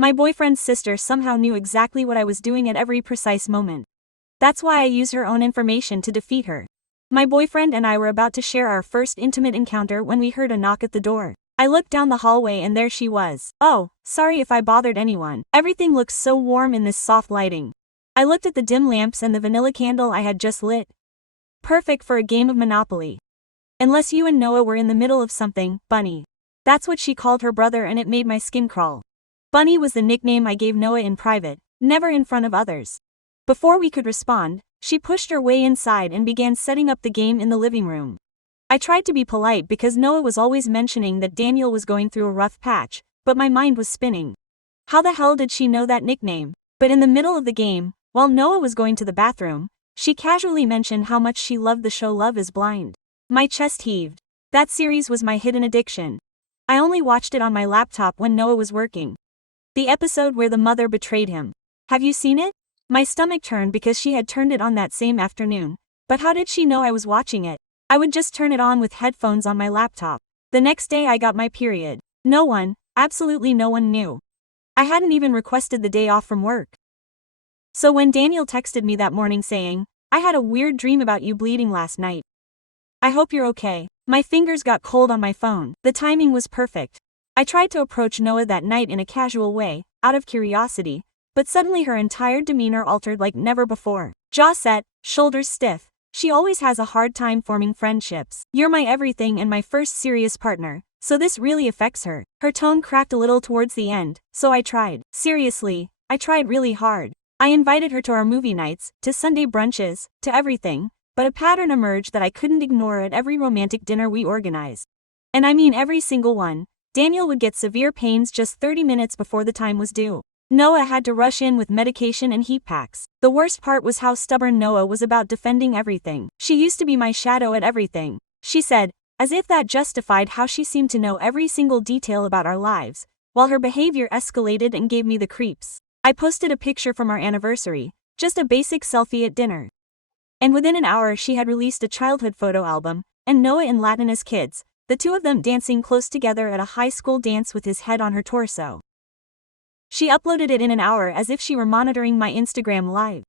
My boyfriend's sister somehow knew exactly what I was doing at every precise moment. That's why I used her own information to defeat her. My boyfriend and I were about to share our first intimate encounter when we heard a knock at the door. I looked down the hallway and there she was. Oh, sorry if I bothered anyone. Everything looks so warm in this soft lighting. I looked at the dim lamps and the vanilla candle I had just lit. Perfect for a game of Monopoly. Unless you and Noah were in the middle of something, Bunny. That's what she called her brother and it made my skin crawl. Bunny was the nickname I gave Noah in private, never in front of others. Before we could respond, she pushed her way inside and began setting up the game in the living room. I tried to be polite because Noah was always mentioning that Daniel was going through a rough patch, but my mind was spinning. How the hell did she know that nickname? But in the middle of the game, while Noah was going to the bathroom, she casually mentioned how much she loved the show Love is Blind. My chest heaved. That series was my hidden addiction. I only watched it on my laptop when Noah was working. The episode where the mother betrayed him. Have you seen it? My stomach turned because she had turned it on that same afternoon. But how did she know I was watching it? I would just turn it on with headphones on my laptop. The next day I got my period. No one, absolutely no one knew. I hadn't even requested the day off from work. So when Daniel texted me that morning saying, I had a weird dream about you bleeding last night. I hope you're okay. My fingers got cold on my phone. The timing was perfect. I tried to approach Noah that night in a casual way, out of curiosity, but suddenly her entire demeanor altered like never before. Jaw set, shoulders stiff. She always has a hard time forming friendships. You're my everything and my first serious partner, so this really affects her. Her tone cracked a little towards the end, so I tried. Seriously, I tried really hard. I invited her to our movie nights, to Sunday brunches, to everything, but a pattern emerged that I couldn't ignore at every romantic dinner we organized. And I mean every single one. Daniel would get severe pains just 30 minutes before the time was due. Noah had to rush in with medication and heat packs. The worst part was how stubborn Noah was about defending everything. She used to be my shadow at everything, she said, as if that justified how she seemed to know every single detail about our lives, while her behavior escalated and gave me the creeps. I posted a picture from our anniversary, just a basic selfie at dinner. And within an hour she had released a childhood photo album, and Noah in Latin as kids, the two of them dancing close together at a high school dance with his head on her torso. She uploaded it in an hour as if she were monitoring my Instagram live.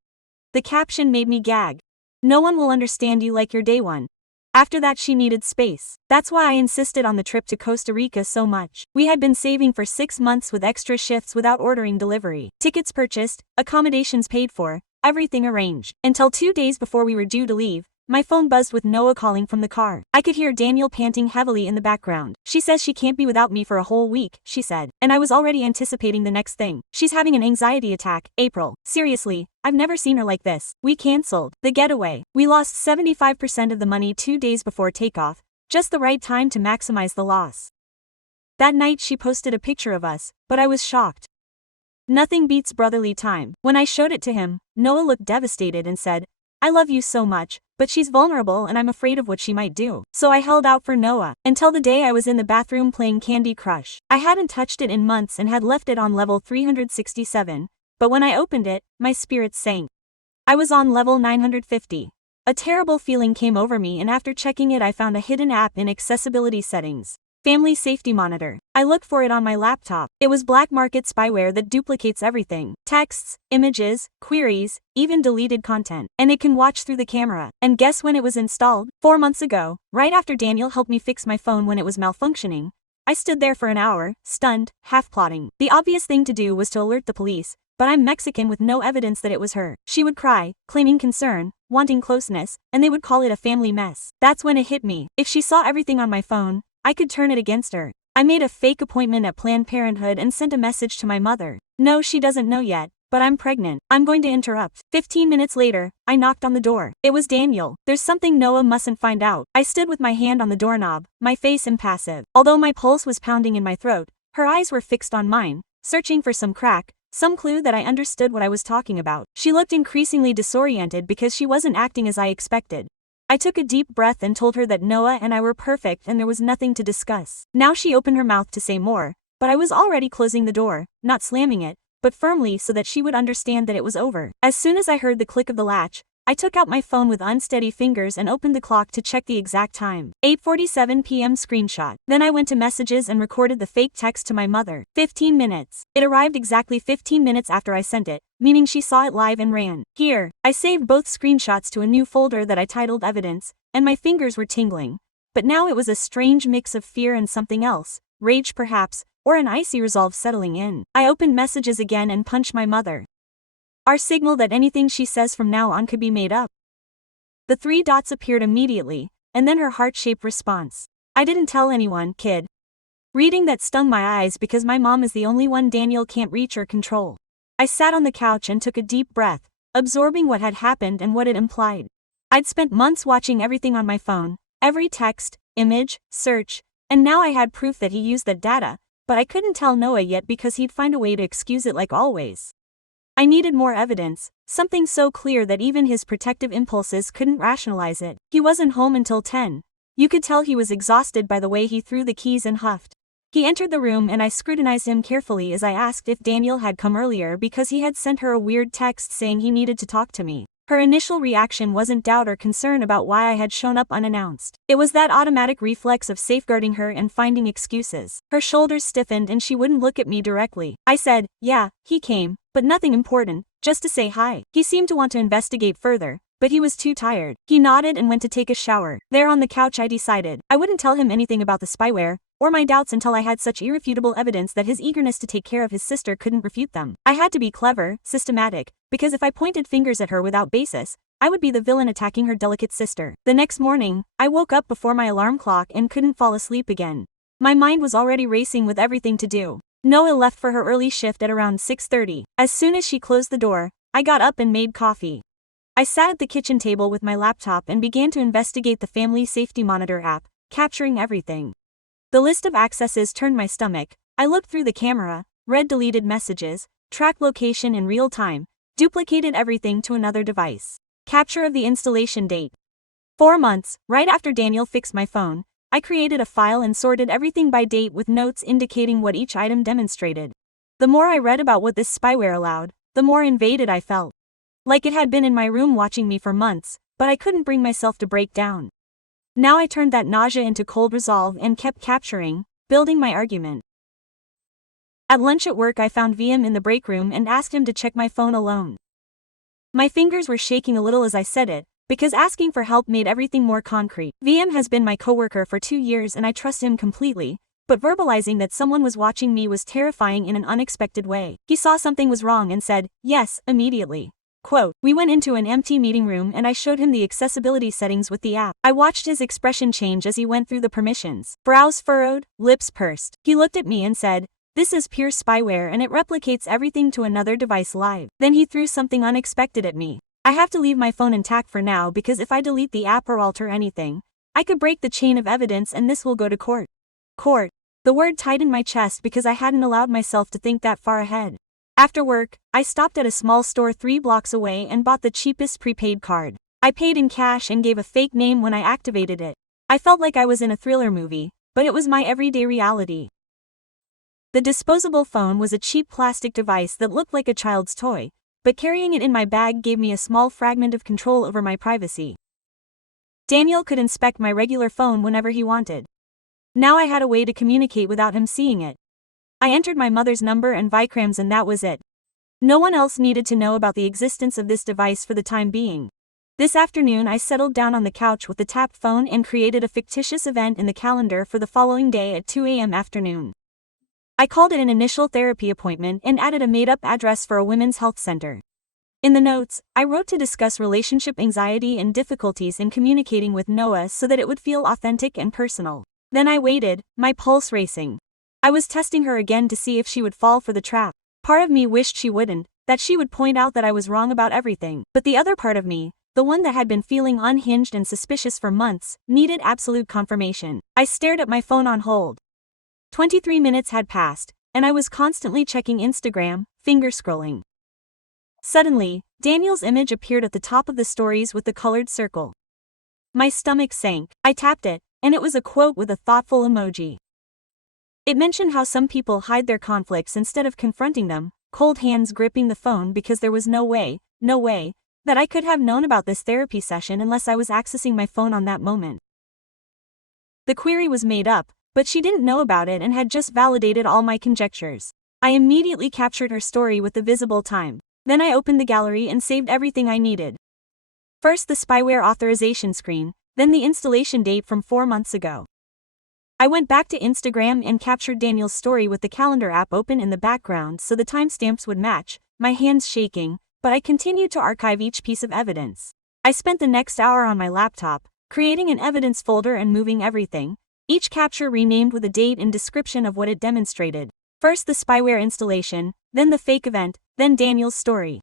The caption made me gag. No one will understand you like your day one. After that she needed space. That's why I insisted on the trip to Costa Rica so much. We had been saving for 6 months with extra shifts without ordering delivery. Tickets purchased, accommodations paid for, everything arranged. Until 2 days before we were due to leave, my phone buzzed with Noah calling from the car. I could hear Daniel panting heavily in the background. She says she can't be without me for a whole week, she said. And I was already anticipating the next thing. She's having an anxiety attack, April. Seriously, I've never seen her like this. We canceled the getaway. We lost 75% of the money 2 days before takeoff, just the right time to maximize the loss. That night she posted a picture of us, but I was shocked. Nothing beats brotherly time. When I showed it to him, Noah looked devastated and said, I love you so much, but she's vulnerable and I'm afraid of what she might do. So I held out for Noah, until the day I was in the bathroom playing Candy Crush. I hadn't touched it in months and had left it on level 367, but when I opened it, my spirits sank. I was on level 950. A terrible feeling came over me and after checking it I found a hidden app in accessibility settings. Family Safety Monitor. I looked for it on my laptop. It was black market spyware that duplicates everything. Texts, images, queries, even deleted content. And it can watch through the camera. And guess when it was installed? 4 months ago, right after Daniel helped me fix my phone when it was malfunctioning. I stood there for an hour, stunned, half plotting. The obvious thing to do was to alert the police, but I'm Mexican with no evidence that it was her. She would cry, claiming concern, wanting closeness, and they would call it a family mess. That's when it hit me. If she saw everything on my phone, I could turn it against her. I made a fake appointment at Planned Parenthood and sent a message to my mother. No, she doesn't know yet, but I'm pregnant. I'm going to interrupt. 15 minutes later, I knocked on the door. It was Daniel. There's something Noah mustn't find out. I stood with my hand on the doorknob, my face impassive. Although my pulse was pounding in my throat, her eyes were fixed on mine, searching for some crack, some clue that I understood what I was talking about. She looked increasingly disoriented because she wasn't acting as I expected. I took a deep breath and told her that Noah and I were perfect and there was nothing to discuss. Now she opened her mouth to say more, but I was already closing the door, not slamming it, but firmly so that she would understand that it was over. As soon as I heard the click of the latch, I took out my phone with unsteady fingers and opened the clock to check the exact time. 8:47 p.m. screenshot. Then I went to messages and recorded the fake text to my mother. 15 minutes. It arrived exactly 15 minutes after I sent it, meaning she saw it live and ran. Here, I saved both screenshots to a new folder that I titled Evidence, and my fingers were tingling. But now it was a strange mix of fear and something else, rage perhaps, or an icy resolve settling in. I opened messages again and punched my mother. Our signal that anything she says from now on could be made up. The 3 dots appeared immediately, and then her heart-shaped response. I didn't tell anyone, kid. Reading that stung my eyes because my mom is the only one Daniel can't reach or control. I sat on the couch and took a deep breath, absorbing what had happened and what it implied. I'd spent months watching everything on my phone, every text, image, search, and now I had proof that he used that data, but I couldn't tell Noah yet because he'd find a way to excuse it like always. I needed more evidence, something so clear that even his protective impulses couldn't rationalize it. He wasn't home until 10. You could tell he was exhausted by the way he threw the keys and huffed. He entered the room and I scrutinized him carefully as I asked if Daniel had come earlier because he had sent her a weird text saying he needed to talk to me. Her initial reaction wasn't doubt or concern about why I had shown up unannounced. It was that automatic reflex of safeguarding her and finding excuses. Her shoulders stiffened and she wouldn't look at me directly. I said, yeah, he came, but nothing important, just to say hi. He seemed to want to investigate further, but he was too tired. He nodded and went to take a shower. There on the couch I decided I wouldn't tell him anything about the spyware, or my doubts until I had such irrefutable evidence that his eagerness to take care of his sister couldn't refute them. I had to be clever, systematic, because if I pointed fingers at her without basis, I would be the villain attacking her delicate sister. The next morning, I woke up before my alarm clock and couldn't fall asleep again. My mind was already racing with everything to do. Noah left for her early shift at around 6:30. As soon as she closed the door, I got up and made coffee. I sat at the kitchen table with my laptop and began to investigate the family safety monitor app, capturing everything. The list of accesses turned my stomach. I looked through the camera, read deleted messages, tracked location in real time, duplicated everything to another device. Capture of the installation date. 4 months, right after Daniel fixed my phone, I created a file and sorted everything by date with notes indicating what each item demonstrated. The more I read about what this spyware allowed, the more invaded I felt. Like it had been in my room watching me for months, but I couldn't bring myself to break down. Now I turned that nausea into cold resolve and kept capturing, building my argument. At lunch at work I found VM in the break room and asked him to check my phone alone. My fingers were shaking a little as I said it, because asking for help made everything more concrete. VM has been my coworker for 2 years and I trust him completely, but verbalizing that someone was watching me was terrifying in an unexpected way. He saw something was wrong and said, yes, immediately. Quote, we went into an empty meeting room and I showed him the accessibility settings with the app. I watched his expression change as he went through the permissions. Brows furrowed, lips pursed. He looked at me and said, this is pure spyware and it replicates everything to another device live. Then he threw something unexpected at me. I have to leave my phone intact for now because if I delete the app or alter anything, I could break the chain of evidence and this will go to court. Court. The word tightened my chest because I hadn't allowed myself to think that far ahead. After work, I stopped at a small store 3 blocks away and bought the cheapest prepaid card. I paid in cash and gave a fake name when I activated it. I felt like I was in a thriller movie, but it was my everyday reality. The disposable phone was a cheap plastic device that looked like a child's toy, but carrying it in my bag gave me a small fragment of control over my privacy. Daniel could inspect my regular phone whenever he wanted. Now I had a way to communicate without him seeing it. I entered my mother's number and Vikram's and that was it. No one else needed to know about the existence of this device for the time being. This afternoon I settled down on the couch with the tapped phone and created a fictitious event in the calendar for the following day at 2 a.m. afternoon. I called it an initial therapy appointment and added a made-up address for a women's health center. In the notes, I wrote to discuss relationship anxiety and difficulties in communicating with Noah so that it would feel authentic and personal. Then I waited, my pulse racing. I was testing her again to see if she would fall for the trap. Part of me wished she wouldn't, that she would point out that I was wrong about everything. But the other part of me, the one that had been feeling unhinged and suspicious for months, needed absolute confirmation. I stared at my phone on hold. 23 minutes had passed, and I was constantly checking Instagram, finger scrolling. Suddenly, Daniel's image appeared at the top of the stories with the colored circle. My stomach sank. I tapped it, and it was a quote with a thoughtful emoji. It mentioned how some people hide their conflicts instead of confronting them, cold hands gripping the phone because there was no way, that I could have known about this therapy session unless I was accessing my phone on that moment. The query was made up, but she didn't know about it and had just validated all my conjectures. I immediately captured her story with the visible time. Then I opened the gallery and saved everything I needed. First the spyware authorization screen, then the installation date from 4 months ago. I went back to Instagram and captured Daniel's story with the calendar app open in the background so the timestamps would match, my hands shaking, but I continued to archive each piece of evidence. I spent the next hour on my laptop, creating an evidence folder and moving everything, each capture renamed with a date and description of what it demonstrated. First the spyware installation, then the fake event, then Daniel's story.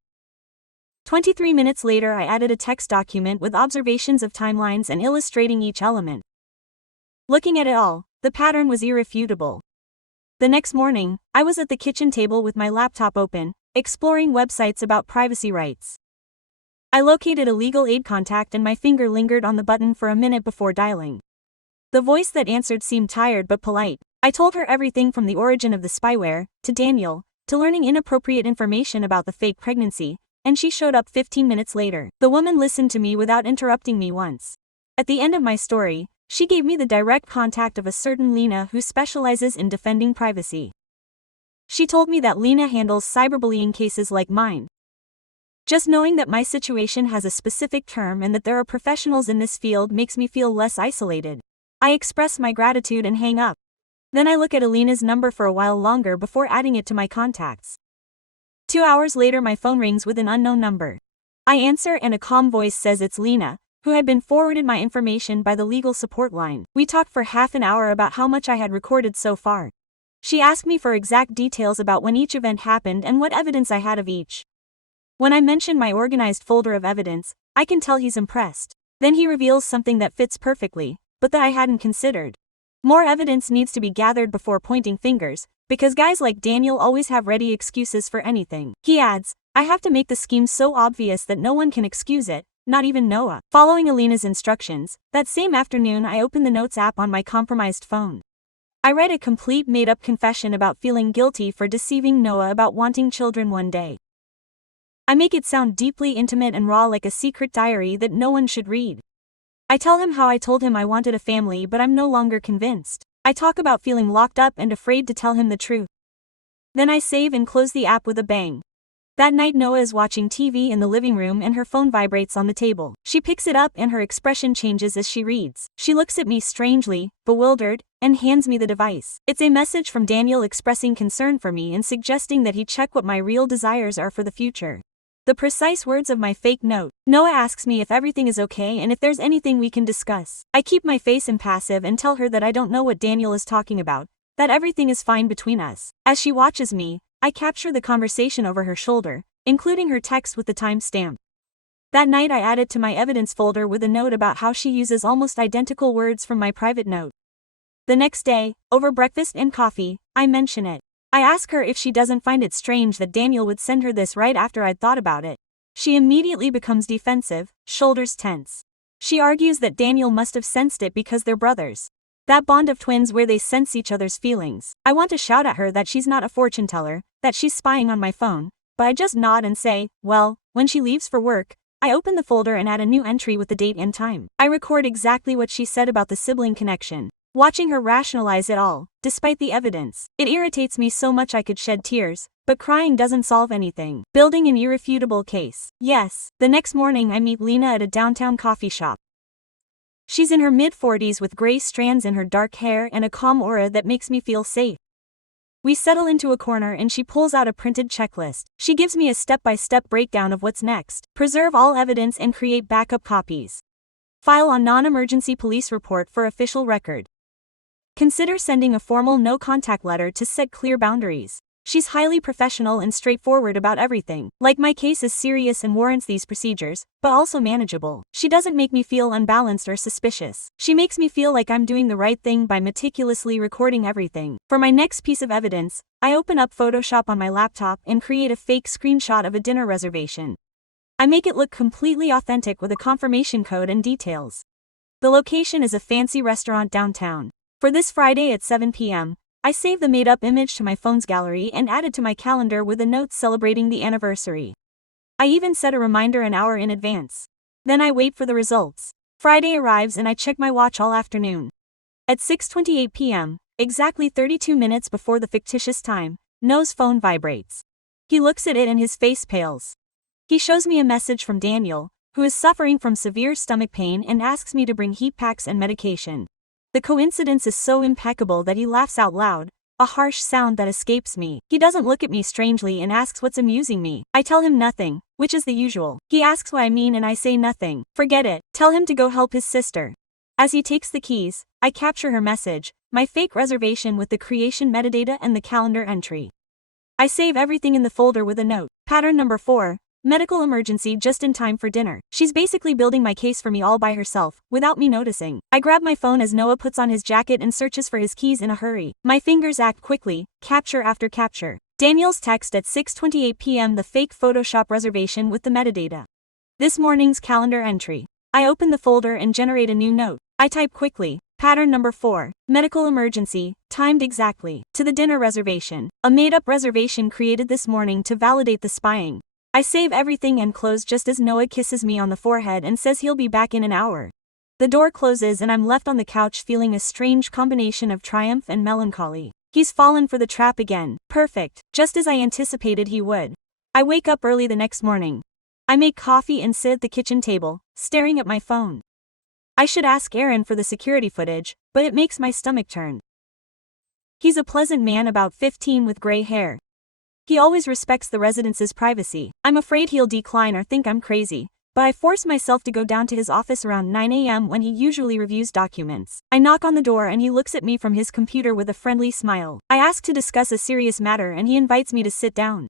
23 minutes later I added a text document with observations of timelines and illustrating each element. Looking at it all, the pattern was irrefutable. The next morning, I was at the kitchen table with my laptop open, exploring websites about privacy rights. I located a legal aid contact and my finger lingered on the button for a minute before dialing. The voice that answered seemed tired but polite. I told her everything from the origin of the spyware, to Daniel, to learning inappropriate information about the fake pregnancy, and she showed up 15 minutes later. The woman listened to me without interrupting me once. At the end of my story, she gave me the direct contact of a certain Lena who specializes in defending privacy. She told me that Lena handles cyberbullying cases like mine. Just knowing that my situation has a specific term and that there are professionals in this field makes me feel less isolated. I express my gratitude and hang up. Then I look at Alina's number for a while longer before adding it to my contacts. 2 hours later my phone rings with an unknown number. I answer and a calm voice says it's Lena, who had been forwarded my information by the legal support line. We talked for half an hour about how much I had recorded so far. She asked me for exact details about when each event happened and what evidence I had of each. When I mentioned my organized folder of evidence, I can tell he's impressed. Then he reveals something that fits perfectly, but that I hadn't considered. More evidence needs to be gathered before pointing fingers, because guys like Daniel always have ready excuses for anything. He adds, I have to make the scheme so obvious that no one can excuse it, not even Noah. Following Alina's instructions, that same afternoon I opened the Notes app on my compromised phone. I read a complete made-up confession about feeling guilty for deceiving Noah about wanting children one day. I make it sound deeply intimate and raw, like a secret diary that no one should read. I tell him how I told him I wanted a family but I'm no longer convinced. I talk about feeling locked up and afraid to tell him the truth. Then I save and close the app with a bang. That night Noah is watching TV in the living room and her phone vibrates on the table. She picks it up and her expression changes as she reads. She looks at me strangely, bewildered, and hands me the device. It's a message from Daniel expressing concern for me and suggesting that he check what my real desires are for the future. The precise words of my fake note. Noah asks me if everything is okay and if there's anything we can discuss. I keep my face impassive and tell her that I don't know what Daniel is talking about, that everything is fine between us. As she watches me, I capture the conversation over her shoulder, including her text with the timestamp. That night I add it to my evidence folder with a note about how she uses almost identical words from my private note. The next day, over breakfast and coffee, I mention it. I ask her if she doesn't find it strange that Daniel would send her this right after I'd thought about it. She immediately becomes defensive, shoulders tense. She argues that Daniel must have sensed it because they're brothers. That bond of twins where they sense each other's feelings. I want to shout at her that she's not a fortune teller, that she's spying on my phone, but I just nod and say, well, when she leaves for work, I open the folder and add a new entry with the date and time. I record exactly what she said about the sibling connection. Watching her rationalize it all, despite the evidence, it irritates me so much I could shed tears, but crying doesn't solve anything. Building an irrefutable case. Yes. The next morning I meet Lena at a downtown coffee shop. She's in her mid-40s with gray strands in her dark hair and a calm aura that makes me feel safe. We settle into a corner and she pulls out a printed checklist. She gives me a step-by-step breakdown of what's next. Preserve all evidence and create backup copies. File on non-emergency police report for official record. Consider sending a formal no-contact letter to set clear boundaries. She's highly professional and straightforward about everything. Like my case is serious and warrants these procedures, but also manageable. She doesn't make me feel unbalanced or suspicious. She makes me feel like I'm doing the right thing by meticulously recording everything. For my next piece of evidence, I open up Photoshop on my laptop and create a fake screenshot of a dinner reservation. I make it look completely authentic with a confirmation code and details. The location is a fancy restaurant downtown. For this Friday at 7 p.m., I save the made-up image to my phone's gallery and add it to my calendar with a note celebrating the anniversary. I even set a reminder an hour in advance. Then I wait for the results. Friday arrives and I check my watch all afternoon. At 6:28 p.m., exactly 32 minutes before the fictitious time, Noah's phone vibrates. He looks at it and his face pales. He shows me a message from Daniel, who is suffering from severe stomach pain and asks me to bring heat packs and medication. The coincidence is so impeccable that he laughs out loud, a harsh sound that escapes me. He doesn't look at me strangely and asks what's amusing me. I tell him nothing, which is the usual. He asks what I mean and I say nothing. Forget it, tell him to go help his sister. As he takes the keys, I capture her message, my fake reservation with the creation metadata and the calendar entry. I save everything in the folder with a note. Pattern number 4. Medical emergency just in time for dinner. She's basically building my case for me all by herself, without me noticing. I grab my phone as Noah puts on his jacket and searches for his keys in a hurry. My fingers act quickly, capture after capture. Daniel's text at 6:28 p.m. the fake Photoshop reservation with the metadata. This morning's calendar entry. I open the folder and generate a new note. I type quickly. Pattern number 4. Medical emergency, timed exactly. To the dinner reservation. A made-up reservation created this morning to validate the spying. I save everything and close just as Noah kisses me on the forehead and says he'll be back in an hour. The door closes and I'm left on the couch feeling a strange combination of triumph and melancholy. He's fallen for the trap again. Perfect, just as I anticipated he would. I wake up early the next morning. I make coffee and sit at the kitchen table, staring at my phone. I should ask Aaron for the security footage, but it makes my stomach turn. He's a pleasant man about 15 with gray hair. He always respects the residents' privacy. I'm afraid he'll decline or think I'm crazy, but I force myself to go down to his office around 9 a.m. when he usually reviews documents. I knock on the door and he looks at me from his computer with a friendly smile. I ask to discuss a serious matter and he invites me to sit down.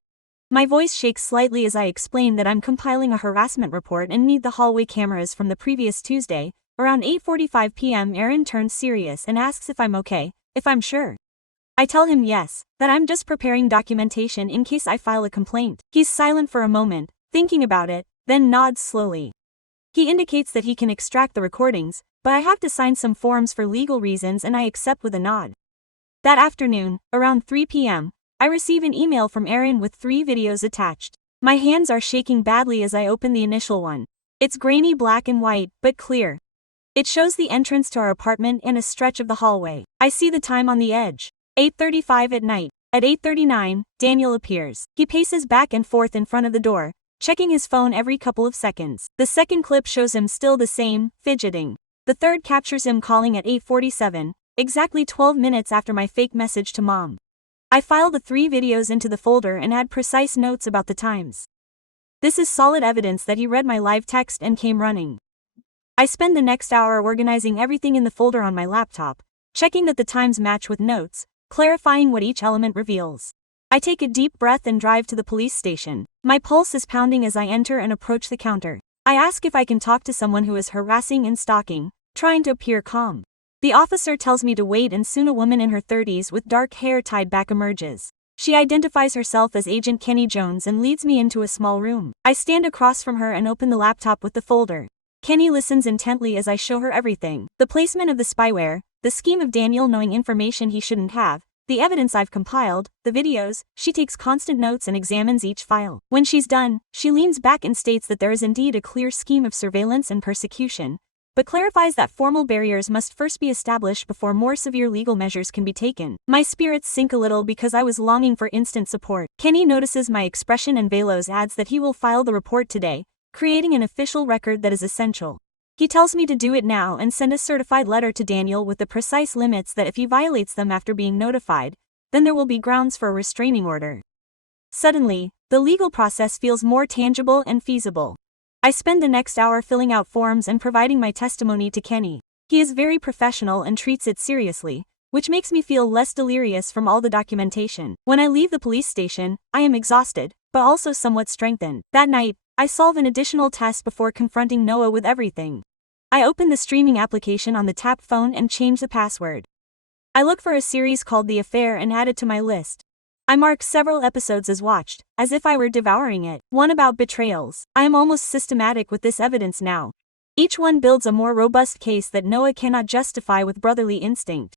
My voice shakes slightly as I explain that I'm compiling a harassment report and need the hallway cameras from the previous Tuesday. Around 8:45 p.m. Aaron turns serious and asks if I'm okay, if I'm sure. I tell him yes, that I'm just preparing documentation in case I file a complaint. He's silent for a moment, thinking about it, then nods slowly. He indicates that he can extract the recordings, but I have to sign some forms for legal reasons and I accept with a nod. That afternoon, around 3 p.m., I receive an email from Aaron with 3 videos attached. My hands are shaking badly as I open the initial one. It's grainy black and white, but clear. It shows the entrance to our apartment and a stretch of the hallway. I see the time on the edge. 8:35 at night. At 8:39, Daniel appears. He paces back and forth in front of the door, checking his phone every couple of seconds. The second clip shows him still the same, fidgeting. The third captures him calling at 8:47, exactly 12 minutes after my fake message to Mom. I file the 3 videos into the folder and add precise notes about the times. This is solid evidence that he read my live text and came running. I spend the next hour organizing everything in the folder on my laptop, checking that the times match with notes, clarifying what each element reveals. I take a deep breath and drive to the police station. My pulse is pounding as I enter and approach the counter. I ask if I can talk to someone who is harassing and stalking, trying to appear calm. The officer tells me to wait and soon a woman in her 30s with dark hair tied back emerges. She identifies herself as Agent Kenny Jones and leads me into a small room. I stand across from her and open the laptop with the folder. Kenny listens intently as I show her everything. The placement of the spyware, the scheme of Daniel knowing information he shouldn't have, the evidence I've compiled, the videos. She takes constant notes and examines each file. When she's done, she leans back and states that there is indeed a clear scheme of surveillance and persecution, but clarifies that formal barriers must first be established before more severe legal measures can be taken. My spirits sink a little because I was longing for instant support. Kenny notices my expression and Velos adds that he will file the report today, creating an official record that is essential. He tells me to do it now and send a certified letter to Daniel with the precise limits that if he violates them after being notified, then there will be grounds for a restraining order. Suddenly, the legal process feels more tangible and feasible. I spend the next hour filling out forms and providing my testimony to Kenny. He is very professional and treats it seriously, which makes me feel less delirious from all the documentation. When I leave the police station, I am exhausted, but also somewhat strengthened. That night, I solve an additional test before confronting Noah with everything. I open the streaming application on the tap phone and change the password. I look for a series called The Affair and add it to my list. I mark several episodes as watched, as if I were devouring it. One about betrayals. I am almost systematic with this evidence now. Each one builds a more robust case that Noah cannot justify with brotherly instinct.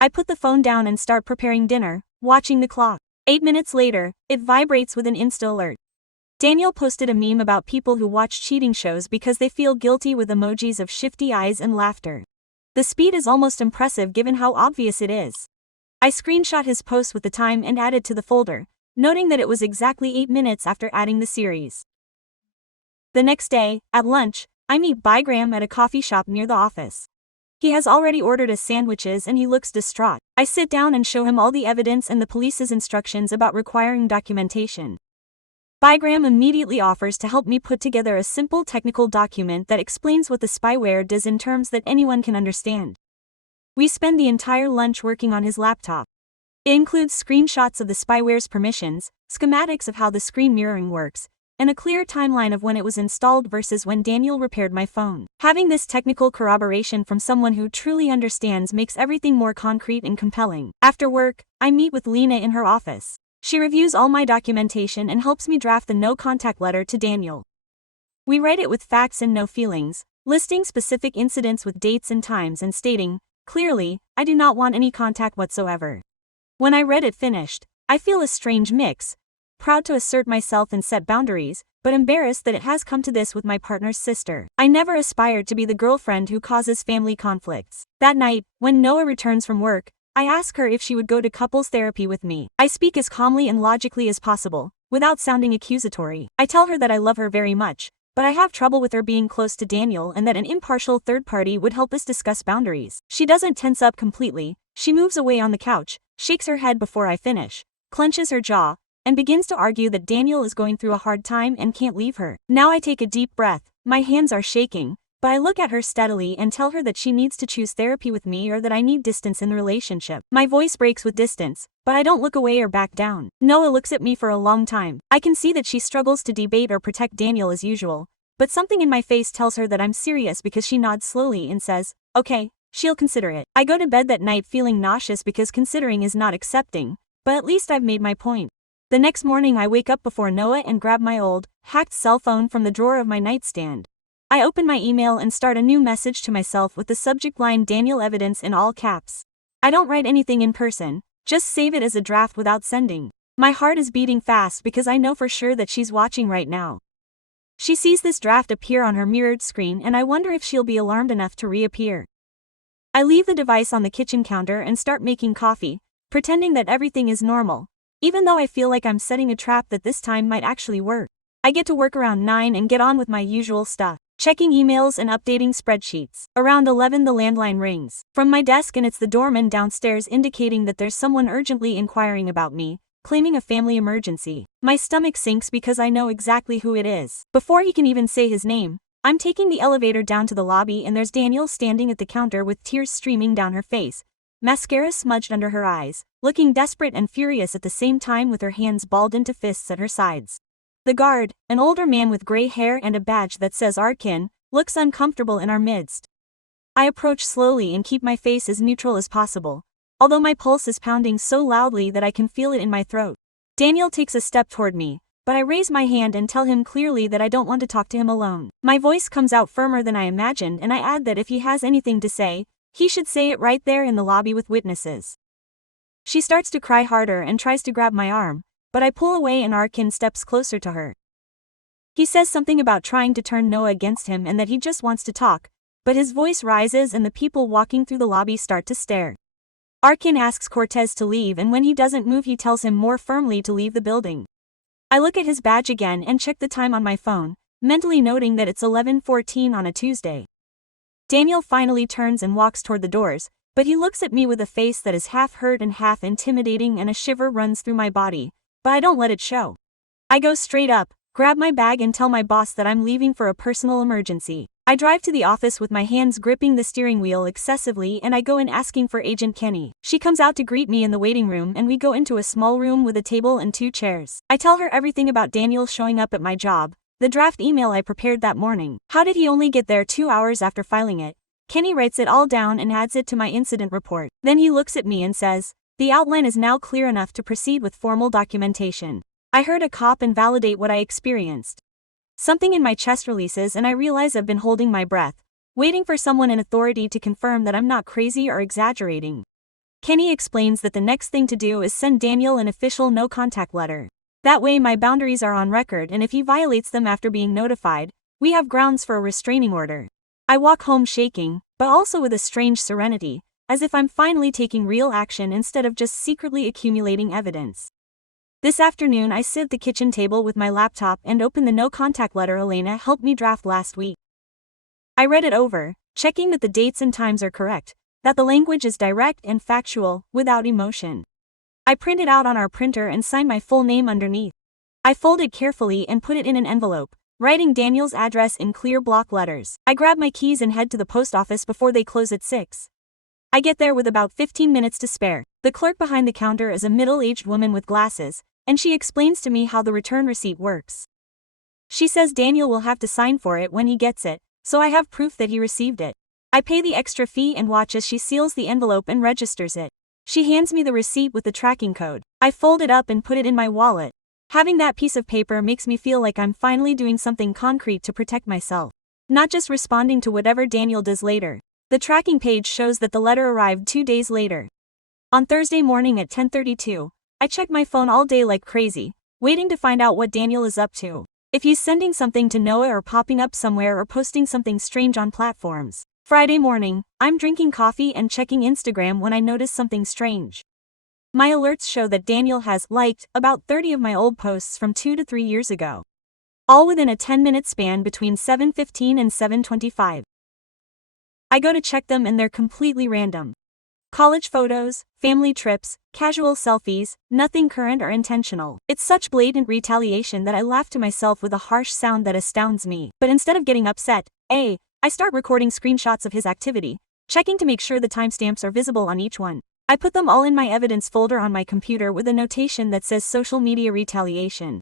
I put the phone down and start preparing dinner, watching the clock. 8 minutes later, it vibrates with an Insta alert. Daniel posted a meme about people who watch cheating shows because they feel guilty with emojis of shifty eyes and laughter. The speed is almost impressive given how obvious it is. I screenshot his post with the time and added to the folder, noting that it was exactly 8 minutes after adding the series. The next day, at lunch, I meet Graham at a coffee shop near the office. He has already ordered us sandwiches and he looks distraught. I sit down and show him all the evidence and the police's instructions about requiring documentation. Graham immediately offers to help me put together a simple technical document that explains what the spyware does in terms that anyone can understand. We spend the entire lunch working on his laptop. It includes screenshots of the spyware's permissions, schematics of how the screen mirroring works, and a clear timeline of when it was installed versus when Daniel repaired my phone. Having this technical corroboration from someone who truly understands makes everything more concrete and compelling. After work, I meet with Lena in her office. She reviews all my documentation and helps me draft the no-contact letter to Daniel. We write it with facts and no feelings, listing specific incidents with dates and times and stating, clearly, I do not want any contact whatsoever. When I read it finished, I feel a strange mix, proud to assert myself and set boundaries, but embarrassed that it has come to this with my partner's sister. I never aspired to be the girlfriend who causes family conflicts. That night, when Noah returns from work, I ask her if she would go to couples therapy with me. I speak as calmly and logically as possible, without sounding accusatory. I tell her that I love her very much, but I have trouble with her being close to Daniel and that an impartial third party would help us discuss boundaries. She doesn't tense up completely, she moves away on the couch, shakes her head before I finish, clenches her jaw, and begins to argue that Daniel is going through a hard time and can't leave her. Now I take a deep breath, my hands are shaking, but I look at her steadily and tell her that she needs to choose therapy with me or that I need distance in the relationship. My voice breaks with distance, but I don't look away or back down. Noah looks at me for a long time. I can see that she struggles to debate or protect Daniel as usual, but something in my face tells her that I'm serious because she nods slowly and says, okay, she'll consider it. I go to bed that night feeling nauseous because considering is not accepting, but at least I've made my point. The next morning I wake up before Noah and grab my old, hacked cell phone from the drawer of my nightstand. I open my email and start a new message to myself with the subject line Daniel evidence in all caps. I don't write anything in person, just save it as a draft without sending. My heart is beating fast because I know for sure that she's watching right now. She sees this draft appear on her mirrored screen and I wonder if she'll be alarmed enough to reappear. I leave the device on the kitchen counter and start making coffee, pretending that everything is normal, even though I feel like I'm setting a trap that this time might actually work. I get to work around 9 and get on with my usual stuff. Checking emails and updating spreadsheets. Around 11 the landline rings. From my desk and it's the doorman downstairs indicating that there's someone urgently inquiring about me, claiming a family emergency. My stomach sinks because I know exactly who it is. Before he can even say his name, I'm taking the elevator down to the lobby and there's Danielle standing at the counter with tears streaming down her face, mascara smudged under her eyes, looking desperate and furious at the same time with her hands balled into fists at her sides. The guard, an older man with gray hair and a badge that says Arkin, looks uncomfortable in our midst. I approach slowly and keep my face as neutral as possible, although my pulse is pounding so loudly that I can feel it in my throat. Daniel takes a step toward me, but I raise my hand and tell him clearly that I don't want to talk to him alone. My voice comes out firmer than I imagined and I add that if he has anything to say, he should say it right there in the lobby with witnesses. She starts to cry harder and tries to grab my arm, but I pull away and Arkin steps closer to her. He says something about trying to turn Noah against him and that he just wants to talk, but his voice rises and the people walking through the lobby start to stare. Arkin asks Cortez to leave and when he doesn't move he tells him more firmly to leave the building. I look at his badge again and check the time on my phone, mentally noting that it's 11:14 on a Tuesday. Daniel finally turns and walks toward the doors, but he looks at me with a face that is half hurt and half intimidating and a shiver runs through my body, but I don't let it show. I go straight up, grab my bag and tell my boss that I'm leaving for a personal emergency. I drive to the office with my hands gripping the steering wheel excessively and I go in asking for Agent Kenny. She comes out to greet me in the waiting room and we go into a small room with a table and 2 chairs. I tell her everything about Daniel showing up at my job, the draft email I prepared that morning. How did he only get there 2 hours after filing it? Kenny writes it all down and adds it to my incident report. Then he looks at me and says, the outline is now clear enough to proceed with formal documentation. I heard a cop and validate what I experienced. Something in my chest releases and I realize I've been holding my breath, waiting for someone in authority to confirm that I'm not crazy or exaggerating. Kenny explains that the next thing to do is send Daniel an official no-contact letter. That way my boundaries are on record, and if he violates them after being notified, we have grounds for a restraining order. I walk home shaking, but also with a strange serenity, as if I'm finally taking real action instead of just secretly accumulating evidence. This afternoon I sit at the kitchen table with my laptop and open the no-contact letter Elena helped me draft last week. I read it over, checking that the dates and times are correct, that the language is direct and factual, without emotion. I print it out on our printer and sign my full name underneath. I fold it carefully and put it in an envelope, writing Daniel's address in clear block letters. I grab my keys and head to the post office before they close at 6. I get there with about 15 minutes to spare. The clerk behind the counter is a middle-aged woman with glasses, and she explains to me how the return receipt works. She says Daniel will have to sign for it when he gets it, so I have proof that he received it. I pay the extra fee and watch as she seals the envelope and registers it. She hands me the receipt with the tracking code. I fold it up and put it in my wallet. Having that piece of paper makes me feel like I'm finally doing something concrete to protect myself, not just responding to whatever Daniel does later. The tracking page shows that the letter arrived 2 days later. On Thursday morning at 10:32, I check my phone all day like crazy, waiting to find out what Daniel is up to. If he's sending something to Noah or popping up somewhere or posting something strange on platforms. Friday morning, I'm drinking coffee and checking Instagram when I notice something strange. My alerts show that Daniel has liked about 30 of my old posts from 2 to 3 years ago. All within a 10-minute span between 7:15 and 7:25. I go to check them and they're completely random. College photos, family trips, casual selfies, nothing current or intentional. It's such blatant retaliation that I laugh to myself with a harsh sound that astounds me. But instead of getting upset, I start recording screenshots of his activity, checking to make sure the timestamps are visible on each one. I put them all in my evidence folder on my computer with a notation that says social media retaliation.